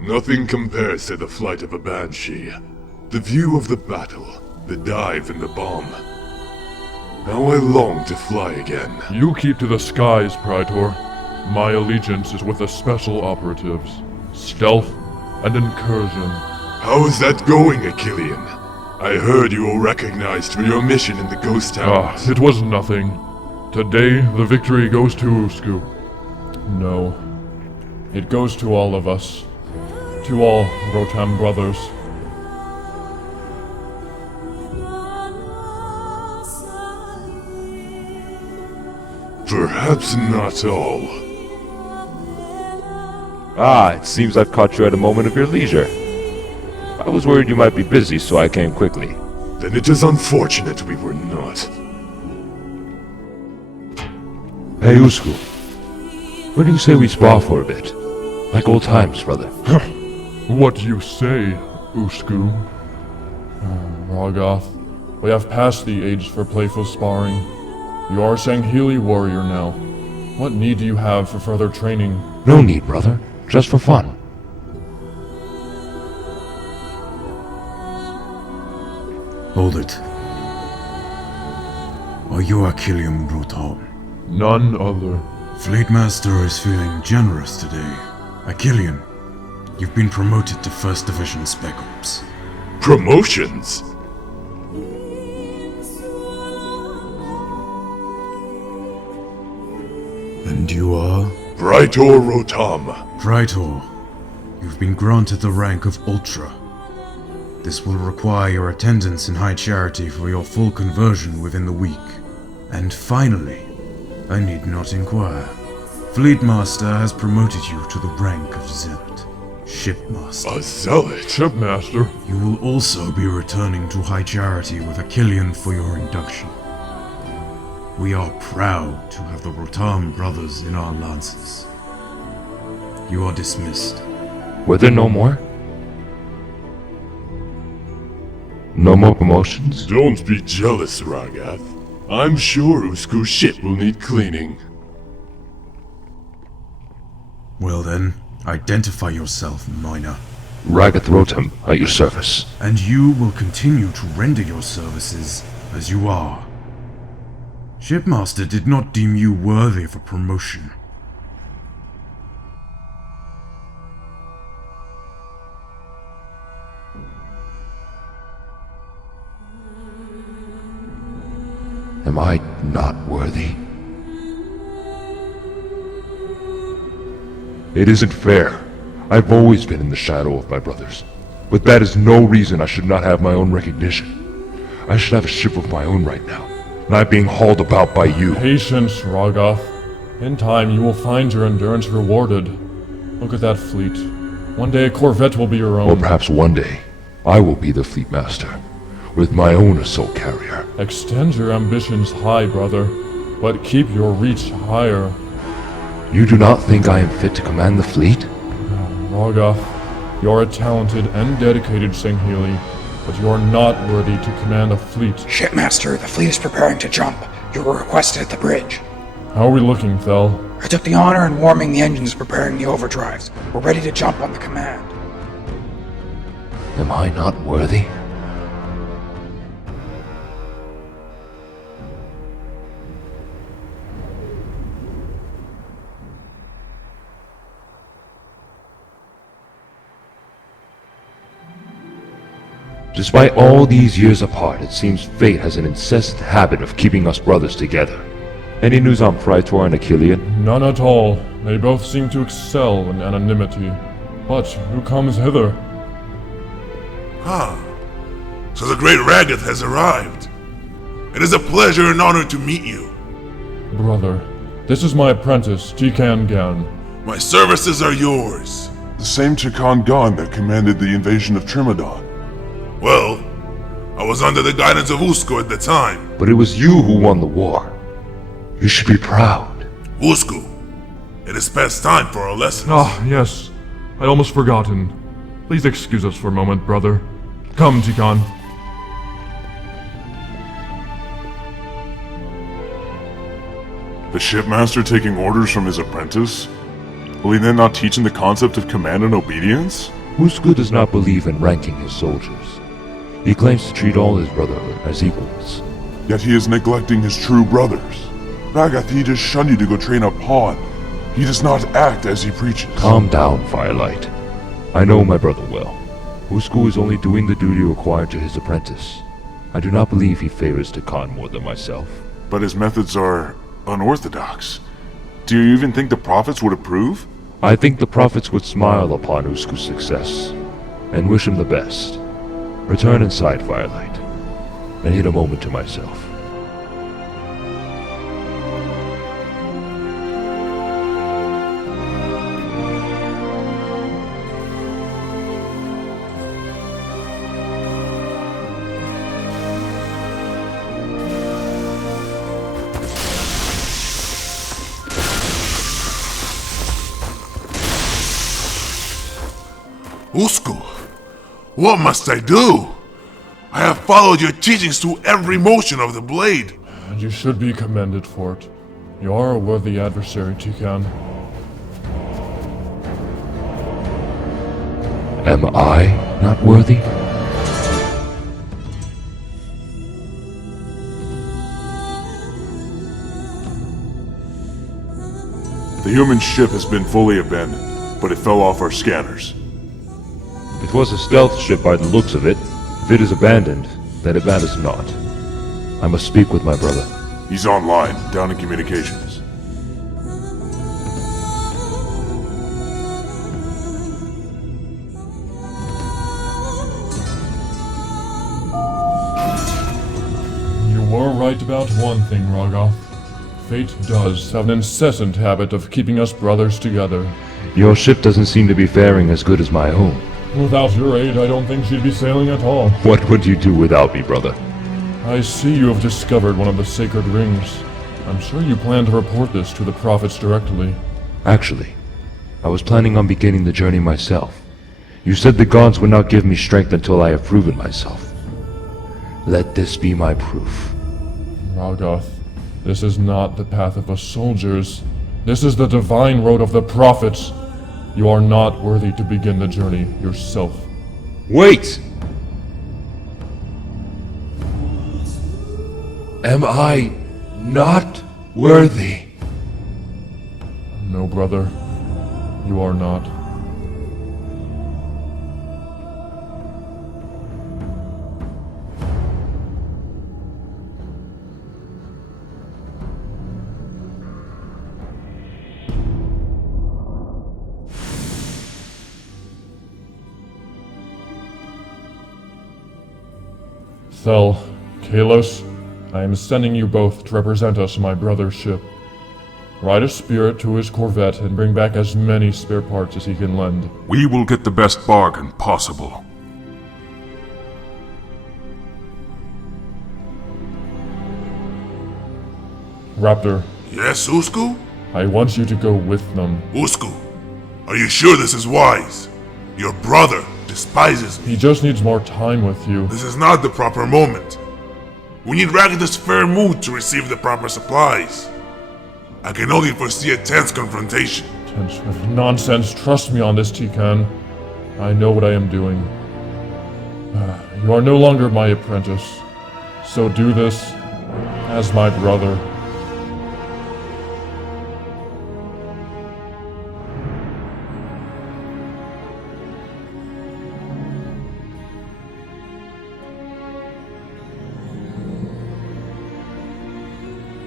Nothing compares to the flight of a banshee. The view of the battle, the dive and the bomb. Now I long to fly again. You keep to the skies, Praetor. My allegiance is with the special operatives. Stealth and incursion. How is that going, Achillean? I heard you were recognized for your mission in the ghost towns. It was nothing. Today, the victory goes to Usku. No. It goes to all of us. To all Rotan brothers. Perhaps not all. It seems I've caught you at a moment of your leisure. I was worried you might be busy, so I came quickly. Then it is unfortunate we were not. Hey, Usku. Where do you say we spar for a bit? Like old times, brother. What you say, Usku. Rahgath, we have passed the age for playful sparring. You are a Sangheili warrior now. What need do you have for further training? No need, brother. Just for fun. Hold it. Are you Achillean Brutal? None other. Fleetmaster is feeling generous today. Achillean, you've been promoted to 1st Division Spec Ops. Promotions? And you are? Praetor Rotam. Praetor, you've been granted the rank of Ultra. This will require your attendance in High Charity for your full conversion within the week. And finally, I need not inquire. Fleet Master has promoted you to the rank of Zealot, Shipmaster. A zealot? Shipmaster? You will also be returning to High Charity with a Killian for your induction. We are proud to have the Rotan brothers in our lances. You are dismissed. Were there no more? No more promotions? Don't be jealous, Rahgath. I'm sure Usku's ship will need cleaning. Well then, identify yourself, Minor. Rahgath Rotem, at your service. And you will continue to render your services as you are. Shipmaster did not deem you worthy of a promotion. Am I not worthy? It isn't fair. I've always been in the shadow of my brothers. But that is no reason I should not have my own recognition. I should have a ship of my own right now, not being hauled about by you. Patience, Rahgath. In time, you will find your endurance rewarded. Look at that fleet. One day a corvette will be your own. Or perhaps one day, I will be the fleet master, with my own assault carrier. Extend your ambitions high, brother, but keep your reach higher. You do not think I am fit to command the fleet? Rahgath, you are a talented and dedicated Singhili, but you are not worthy to command a fleet. Shipmaster, the fleet is preparing to jump. You were requested at the bridge. How are we looking, Thel? I took the honor in warming the engines, preparing the overdrives. We're ready to jump on the command. Am I not worthy? Despite all these years apart, it seems fate has an incessant habit of keeping us brothers together. Any news on Praetor and Achillean? None at all. They both seem to excel in anonymity. But who comes hither? Huh. So the great Rahgath has arrived. It is a pleasure and honor to meet you. Brother, this is my apprentice, Tikan Gan. My services are yours. The same Tikan Gan that commanded the invasion of Trimodon. Well, I was under the guidance of Usku at the time. But it was you who won the war. You should be proud. Usku, it is past time for our lessons. Ah, yes. I'd almost forgotten. Please excuse us for a moment, brother. Come, Tikan. The shipmaster taking orders from his apprentice? Will he then not teach him the concept of command and obedience? Usku does not believe in ranking his soldiers. He claims to treat all his brotherhood as equals. Yet he is neglecting his true brothers. Rahgath, he just shunned you to go train a pawn. He does not act as he preaches. Calm down, Firelight. I know my brother well. Usku is only doing the duty required to his apprentice. I do not believe he favors Tikan more than myself. But his methods are unorthodox. Do you even think the prophets would approve? I think the prophets would smile upon Usku's success, and wish him the best. Return inside, Firelight. I need a moment to myself. Usku, what must I do? I have followed your teachings through every motion of the blade. And you should be commended for it. You are a worthy adversary, Tikan. Am I not worthy? The human ship has been fully abandoned, but it fell off our scanners. It was a stealth ship by the looks of it. If it is abandoned, then it matters not. I must speak with my brother. He's online, down in communications. You were right about one thing, Rahgath. Fate does have an incessant habit of keeping us brothers together. Your ship doesn't seem to be faring as good as my own. Without your aid, I don't think she'd be sailing at all. What would you do without me, brother? I see you have discovered one of the sacred rings. I'm sure you plan to report this to the prophets directly. Actually, I was planning on beginning the journey myself. You said the gods would not give me strength until I have proven myself. Let this be my proof. Rahgath, this is not the path of us soldiers. This is the divine road of the prophets. You are not worthy to begin the journey yourself. Wait! Am I not worthy? No, brother. You are not. Thel, Kalos, I am sending you both to represent us in my brother's ship. Ride a spirit to his corvette and bring back as many spare parts as he can lend. We will get the best bargain possible. Raptor. Yes, Usku? I want you to go with them. Usku, are you sure this is wise? Your brother despises me. He just needs more time with you. This is not the proper moment. We need Rahgath's fair mood to receive the proper supplies. I can only foresee a tense confrontation. Tense nonsense. Trust me on this, Tikan. I know what I am doing. You are no longer my apprentice. So do this as my brother.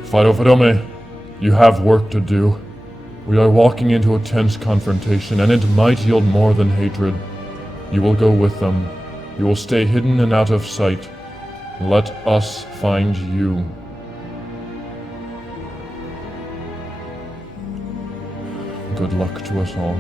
Fido Fidome, you have work to do. We are walking into a tense confrontation, and it might yield more than hatred. You will go with them. You will stay hidden and out of sight. Let us find you. Good luck to us all.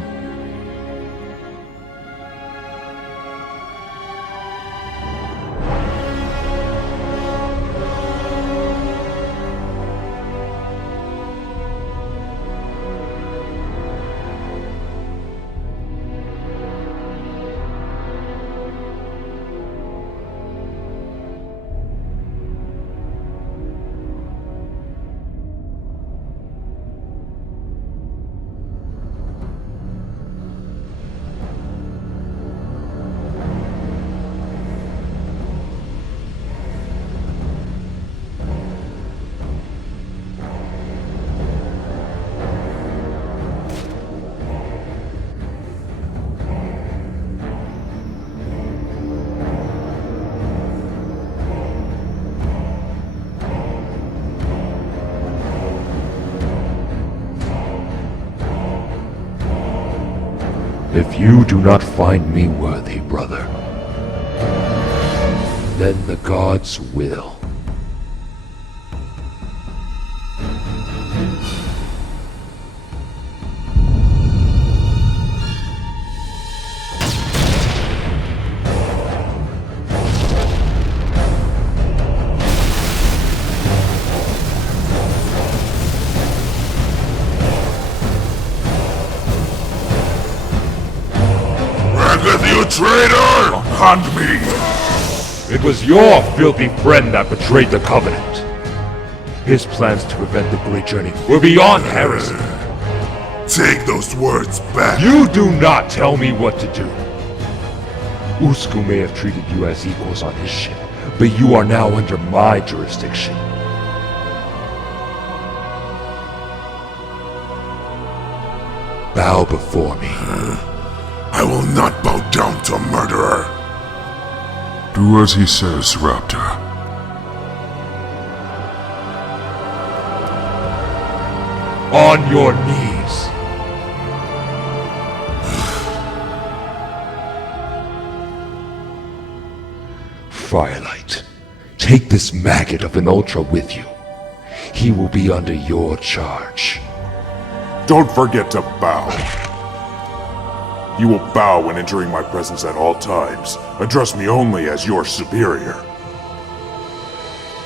If you do not find me worthy, brother, then the gods will. You traitor! Hunt me! It was your filthy friend that betrayed the Covenant. His plans to prevent the Great Journey were beyond heresy. Take those words back. You do not tell me what to do. Usku may have treated you as equals on his ship, but you are now under my jurisdiction. Bow before me. I will not bow down to a murderer. Do as he says, Raptor. On your knees. Firelight, take this maggot of an Ultra with you. he will be under your charge. Don't forget to bow. You will bow when entering my presence at all times. Address me only as your superior.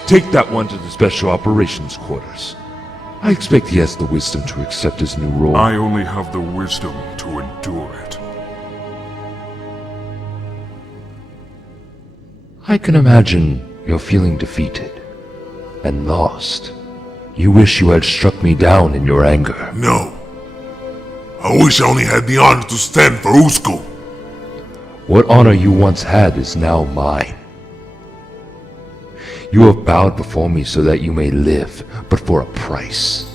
Take that one to the Special Operations Quarters. I expect he has the wisdom to accept his new role. I only have the wisdom to endure it. I can imagine you're feeling defeated and lost. You wish you had struck me down in your anger. No. I wish I only had the honor to stand for Usku. What honor you once had is now mine. You have bowed before me so that you may live, but for a price.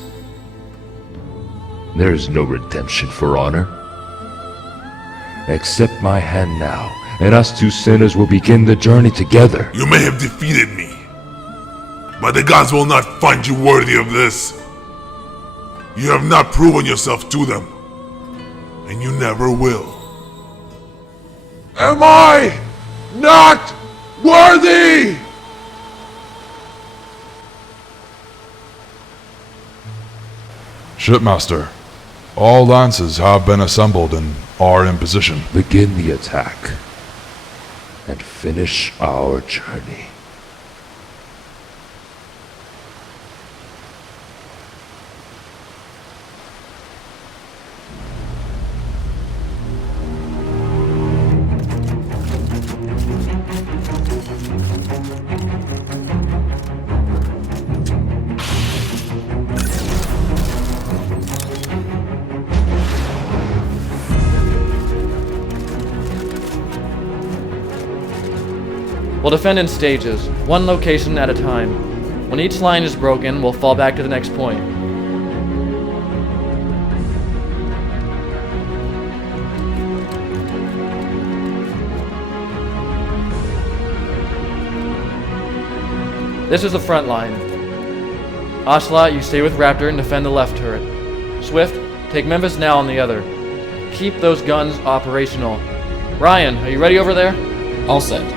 There is no redemption for honor. Accept my hand now, and us two sinners will begin the journey together. You may have defeated me, but the gods will not find you worthy of this. You have not proven yourself to them, and you never will. Am I not worthy? Shipmaster, all lances have been assembled and are in position. Begin the attack and finish our journey. We'll defend in stages, one location at a time. When each line is broken, we'll fall back to the next point. This is the front line. Ocelot, you stay with Raptor and defend the left turret. Swift, take Memphis now on the other. Keep those guns operational. Ryan, are you ready over there? All set.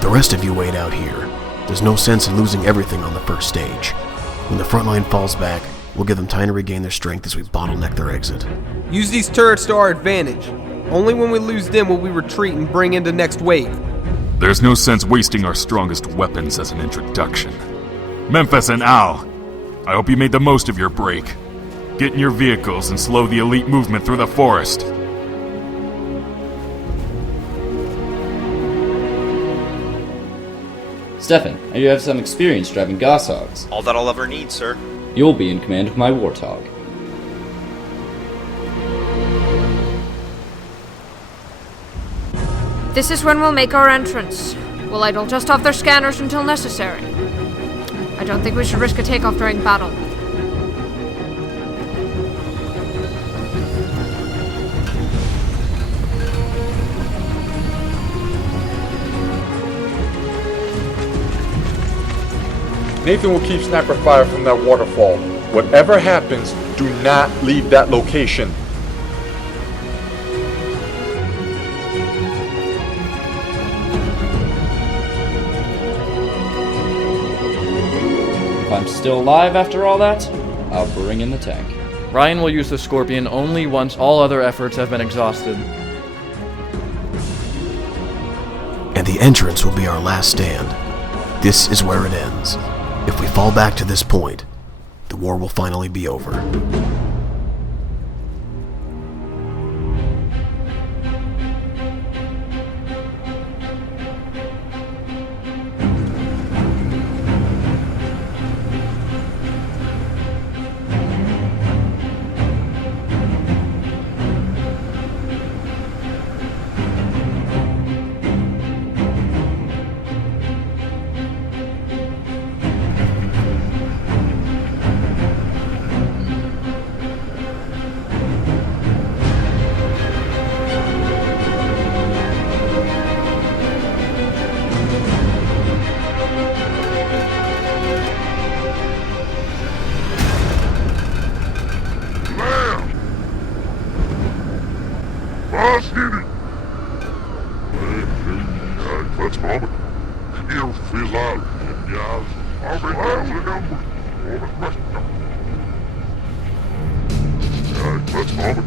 The rest of you wait out here. There's no sense in losing everything on the first stage. When the front line falls back, we'll give them time to regain their strength as we bottleneck their exit. Use these turrets to our advantage. Only when we lose them will we retreat and bring in the next wave. There's no sense wasting our strongest weapons as an introduction. Memphis and Al, I hope you made the most of your break. Get in your vehicles and slow the elite movement through the forest. Stefan, you have some experience driving goshawks. All that I'll ever need, sir. You'll be in command of my warthog. This is when we'll make our entrance. We'll idle just off their scanners until necessary. I don't think we should risk a takeoff during battle. Nathan will keep sniper fire from that waterfall. Whatever happens, do not leave that location. If I'm still alive after all that, I'll bring in the tank. Ryan will use the Scorpion only once all other efforts have been exhausted. And the entrance will be our last stand. This is where it ends. If we fall back to this point, the war will finally be over. Jasnini! Let's moment. Ihr Fisal, Jas, let's moment.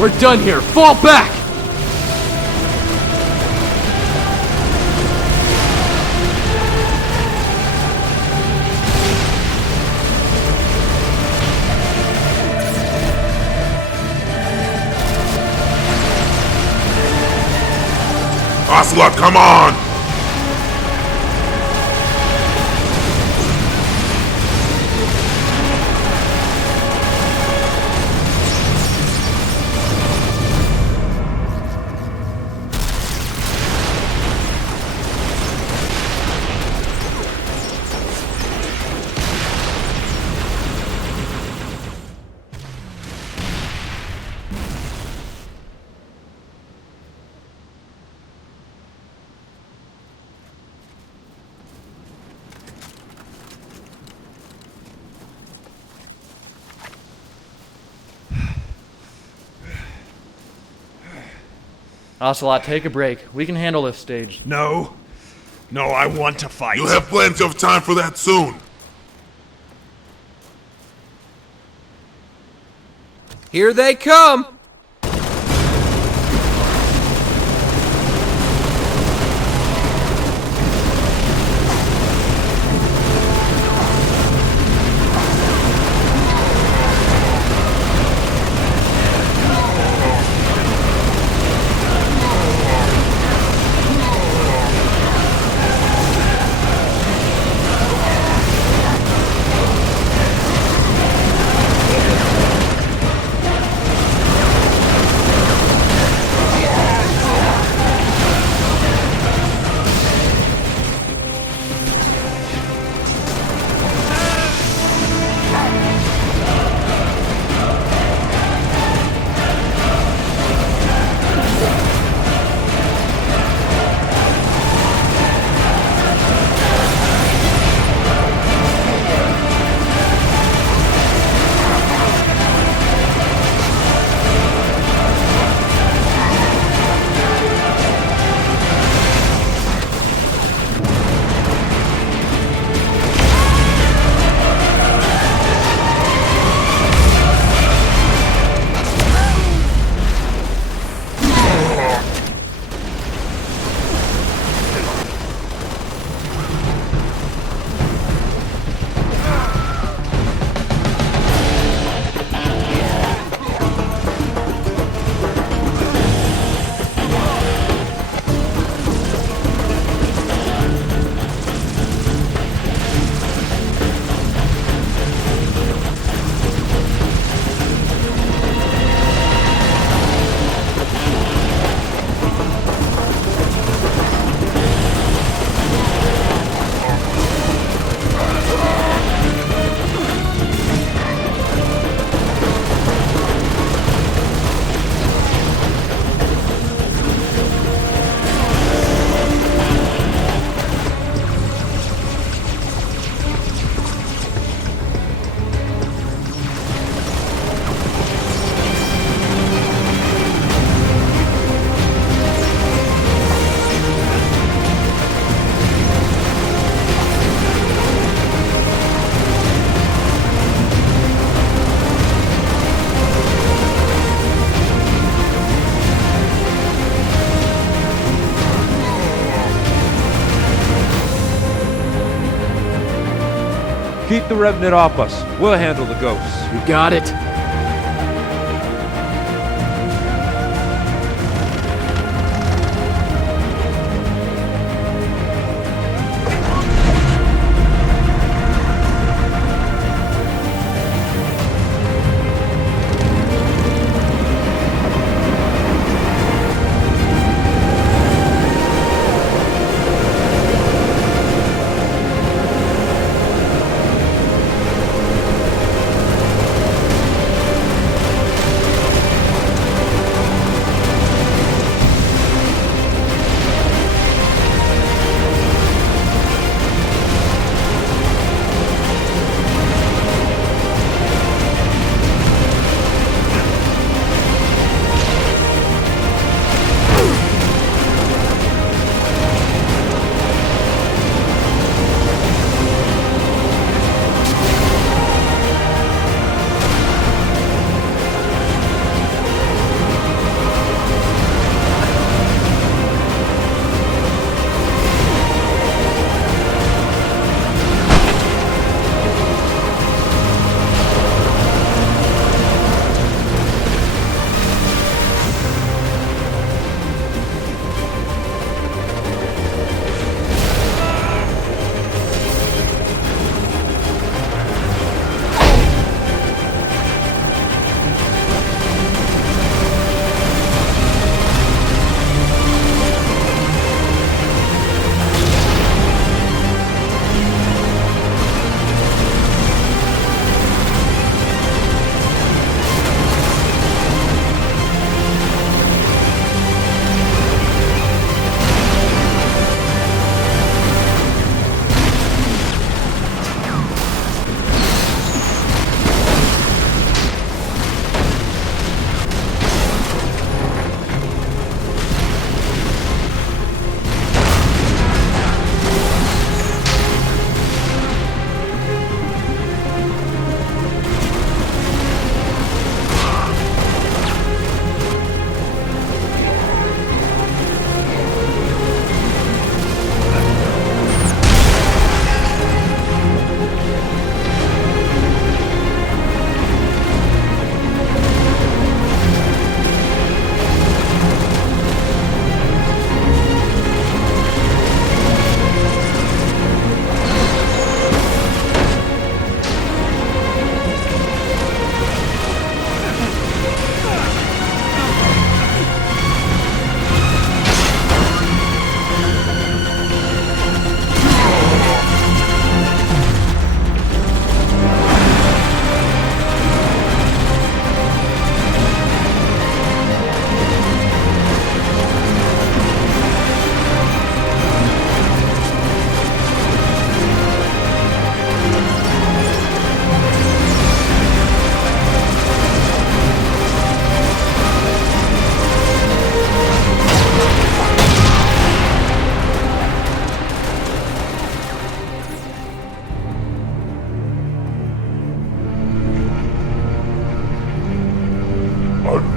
We're done here. Fall back! Ocelot, come on! Ocelot, take a break. We can handle this stage. No. No, I want to fight. You'll have plenty of time for that soon. Here they come! Keep the Revenant off us. We'll handle the ghosts. You got it.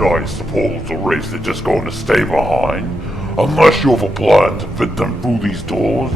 I suppose the race are just going to stay behind, unless you have a plan to fit them through these doors.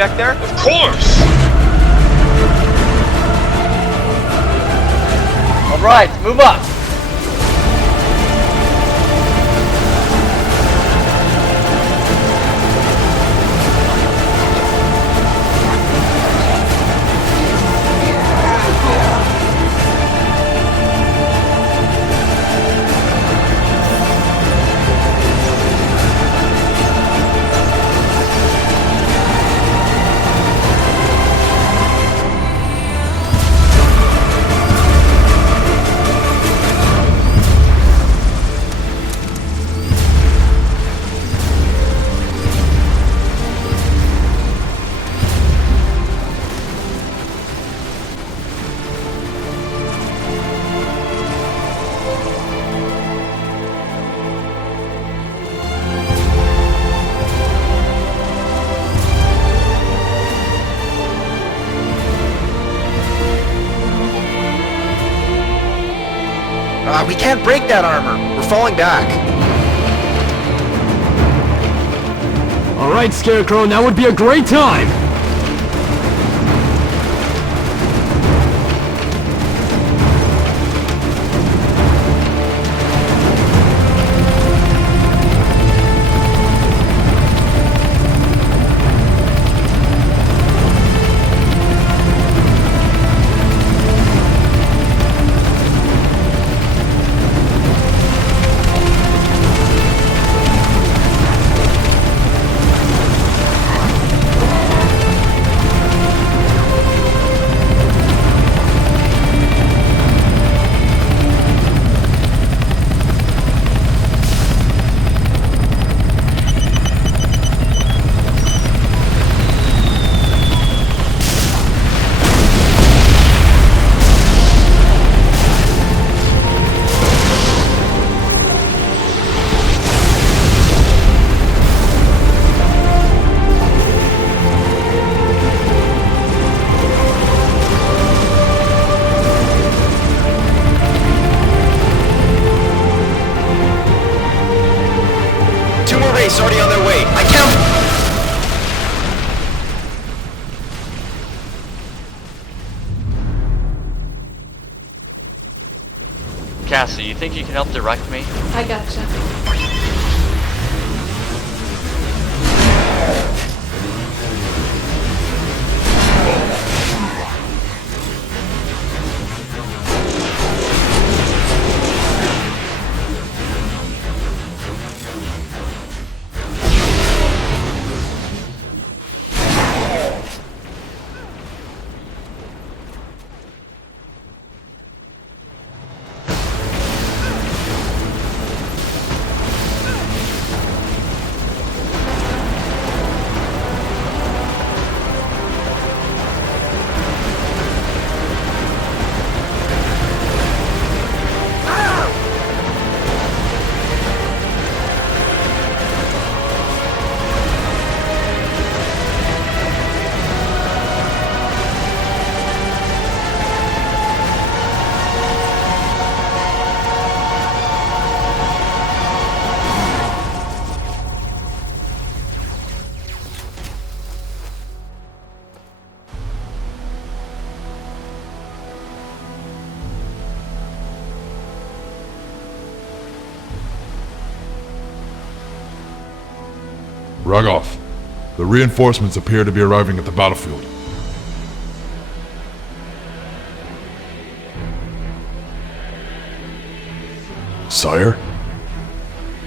back there? Of course! Alright, move up! We can't break that armor. We're falling back. Alright, Scarecrow, now would be a great time! Already on their way. I count. Cassie, you think you can help direct me? I gotcha. Rahgath, the reinforcements appear to be arriving at the battlefield. Sire?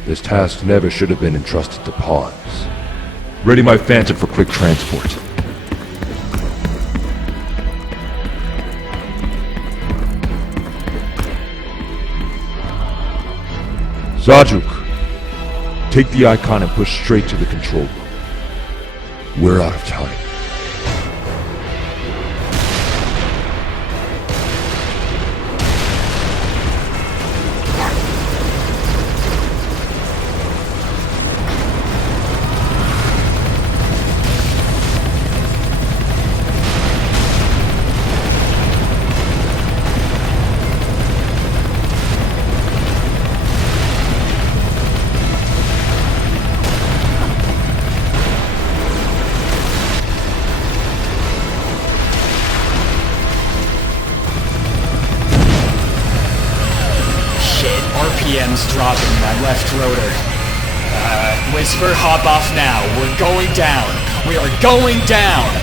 This task never should have been entrusted to pawns. Ready my Phantom for quick transport. Zajuk, take the icon and push straight to the control room. We're out of time. RPM's dropping my left rotor. Whisper, hop off now. We're going down. We are going down!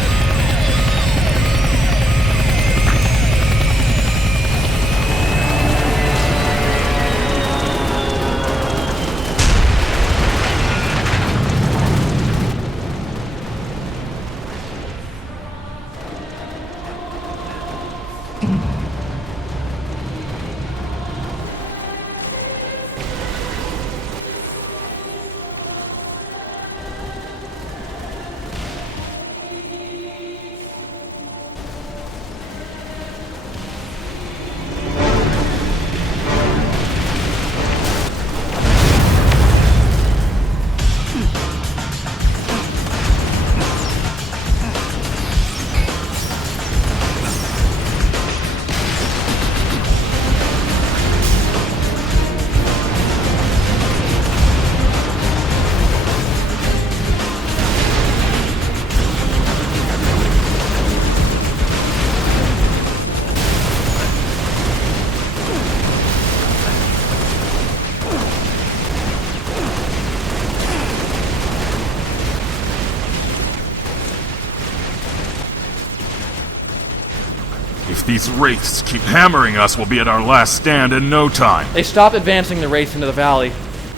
If these wraiths keep hammering us, we'll be at our last stand in no time. They stopped advancing the wraiths into the valley.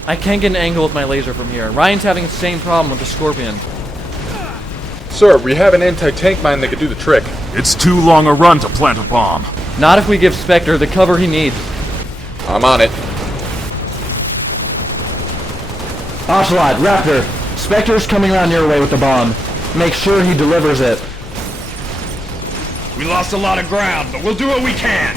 I can't get an angle with my laser from here. Ryan's having the same problem with the Scorpion. Sir, we have an anti-tank mine that could do the trick. It's too long a run to plant a bomb. Not if we give Spectre the cover he needs. I'm on it. Ocelot, Raptor, Spectre's coming around your way with the bomb. Make sure he delivers it. We lost a lot of ground, but we'll do what we can!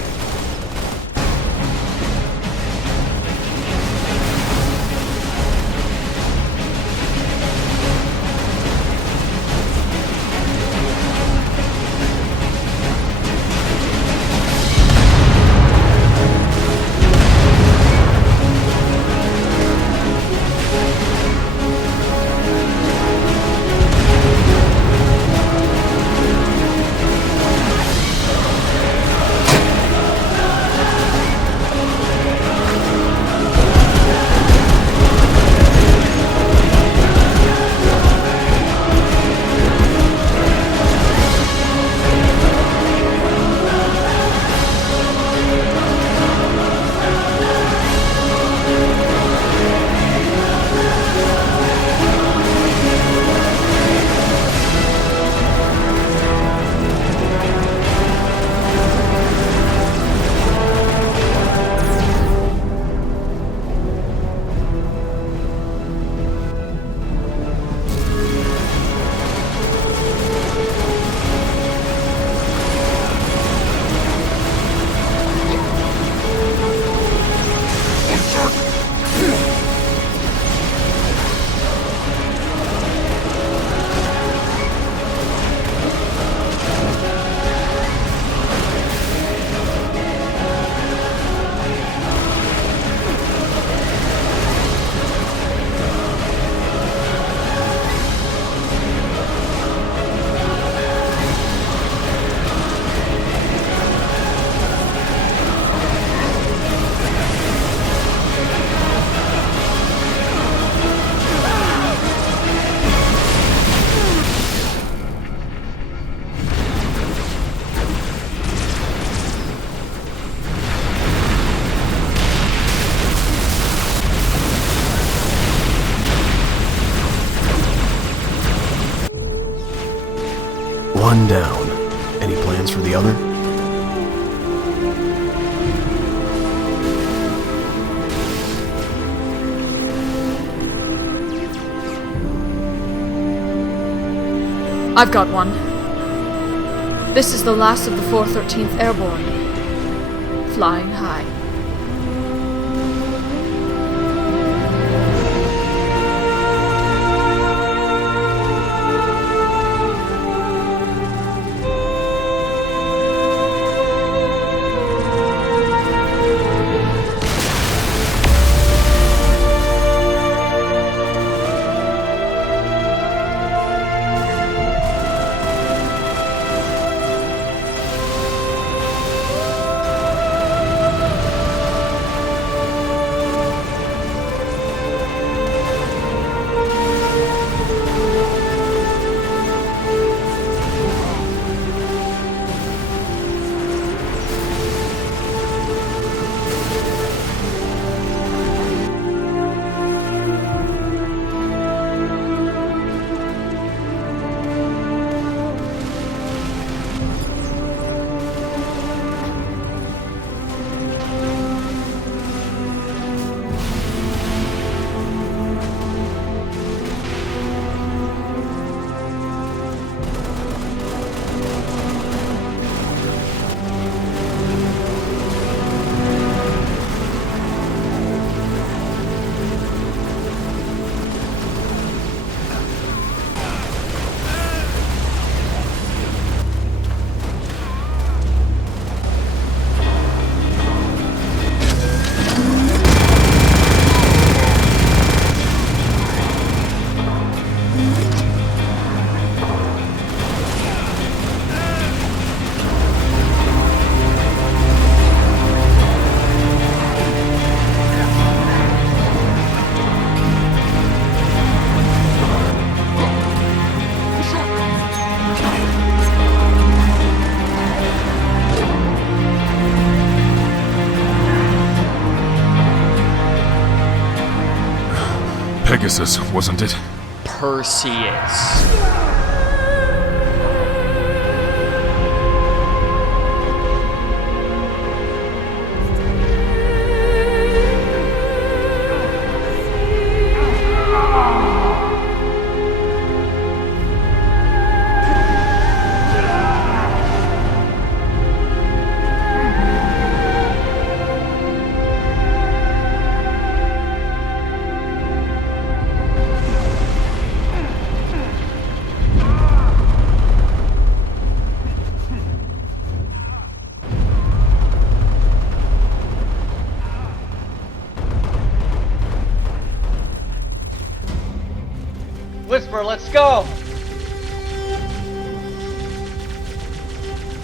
One down. Any plans for the other? I've got one. This is the last of the 413th Airborne. Flying high. Pegasus, wasn't it? Perseus. Whisper, let's go!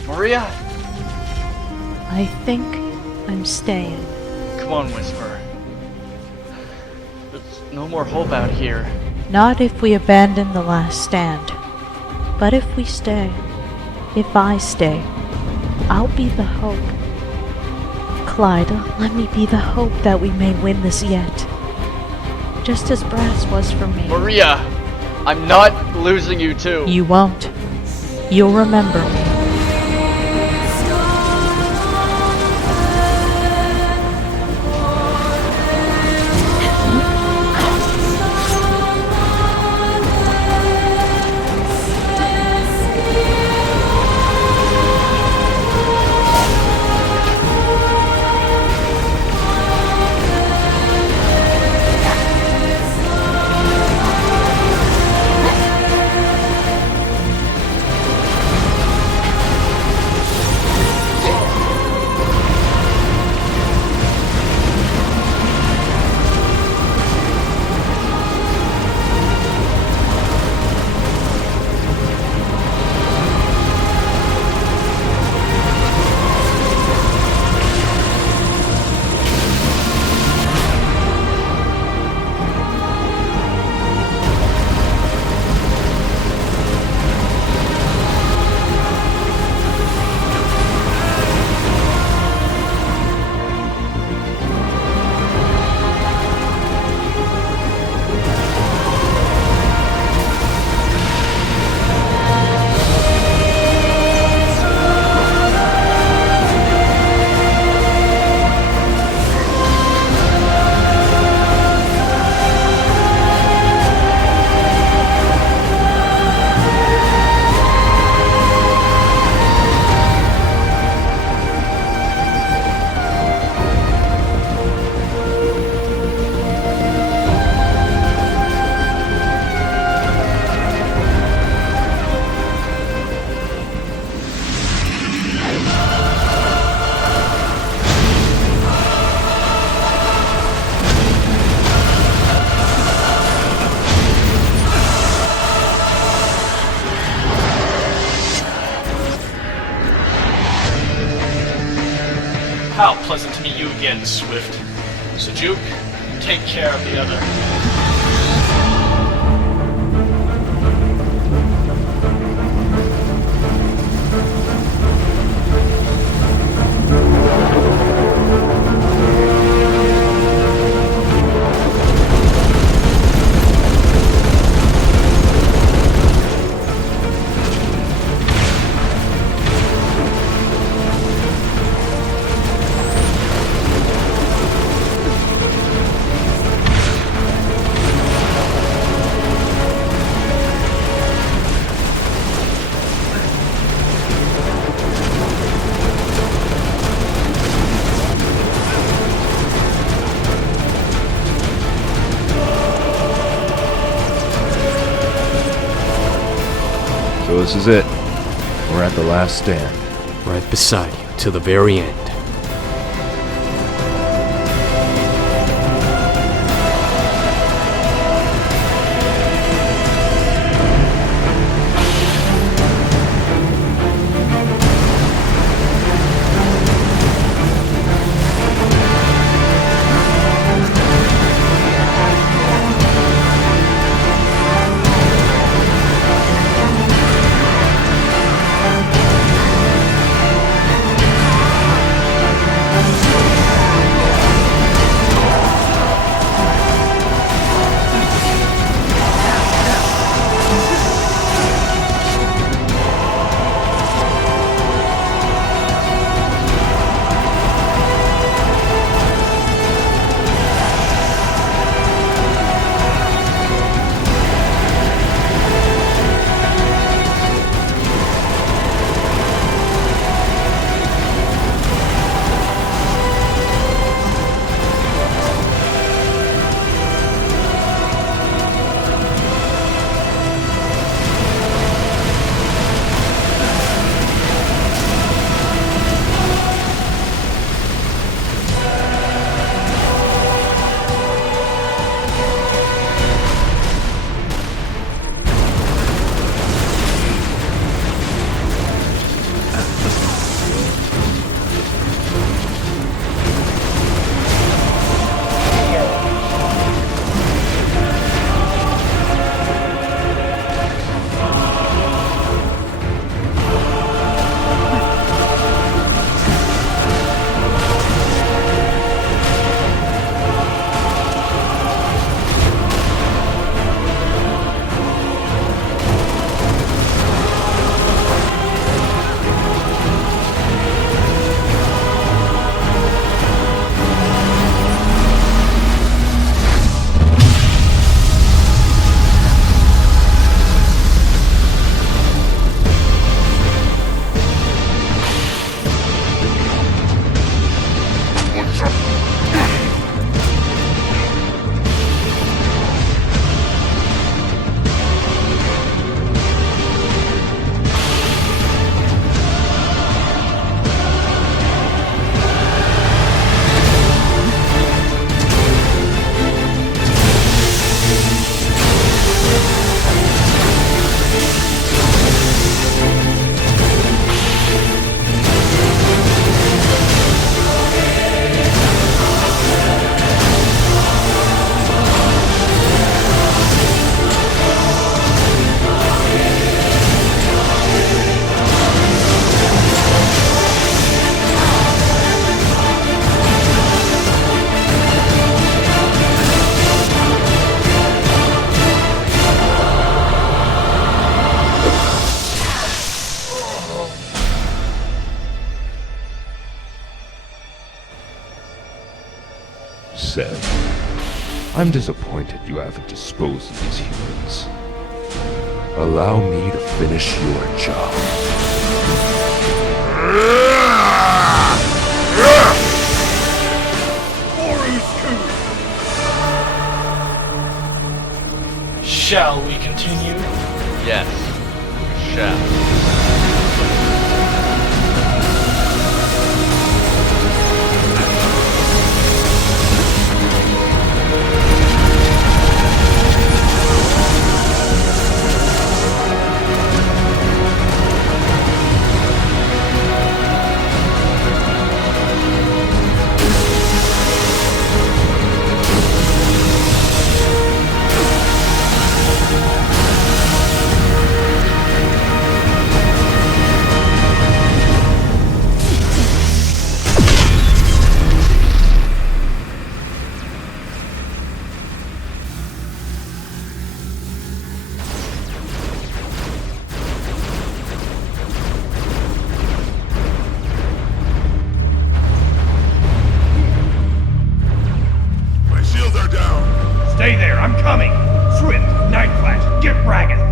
Maria? I think I'm staying. Come on, Whisper. There's no more hope out here. Not if we abandon the last stand. But if we stay, if I stay, I'll be the hope. Clyde, let me be the hope that we may win this yet. Just as Brass was for me. Maria! I'm not losing you too. You won't. You'll remember me. How pleasant to meet you again, Swift. Sejuk, take care of the other. So this is it. We're at the last stand. Right beside you, to the very end. said. I'm disappointed you haven't disposed of these humans. Allow me to finish your job. Shall we continue? Yes, we shall. Stay there, I'm coming! Swift, Night Flash, get Rahgath!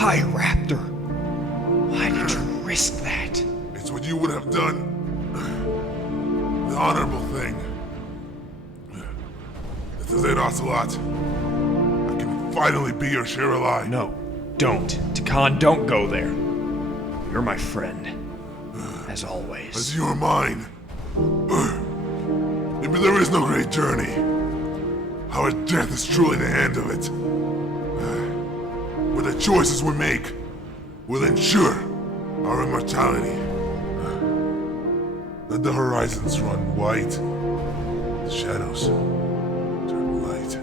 Why, Raptor? Why did you risk that? It's what you would have done. The honorable thing. This is it, Ocelot. I can finally be your Shiralai. No, don't. Takan, don't go there. You're my friend. As always. As you are mine. Maybe there is no great journey. Our death is truly the end of it. But the choices we make will ensure our immortality. Let the horizons run white, the shadows turn light.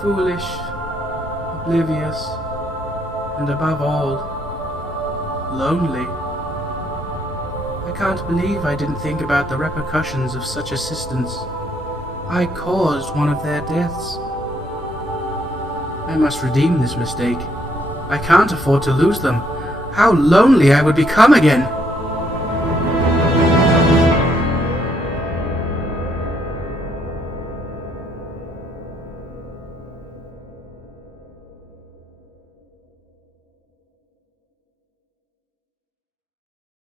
Foolish, oblivious, and above all, lonely. I can't believe I didn't think about the repercussions of such assistance. I caused one of their deaths. I must redeem this mistake. I can't afford to lose them. How lonely I would become again!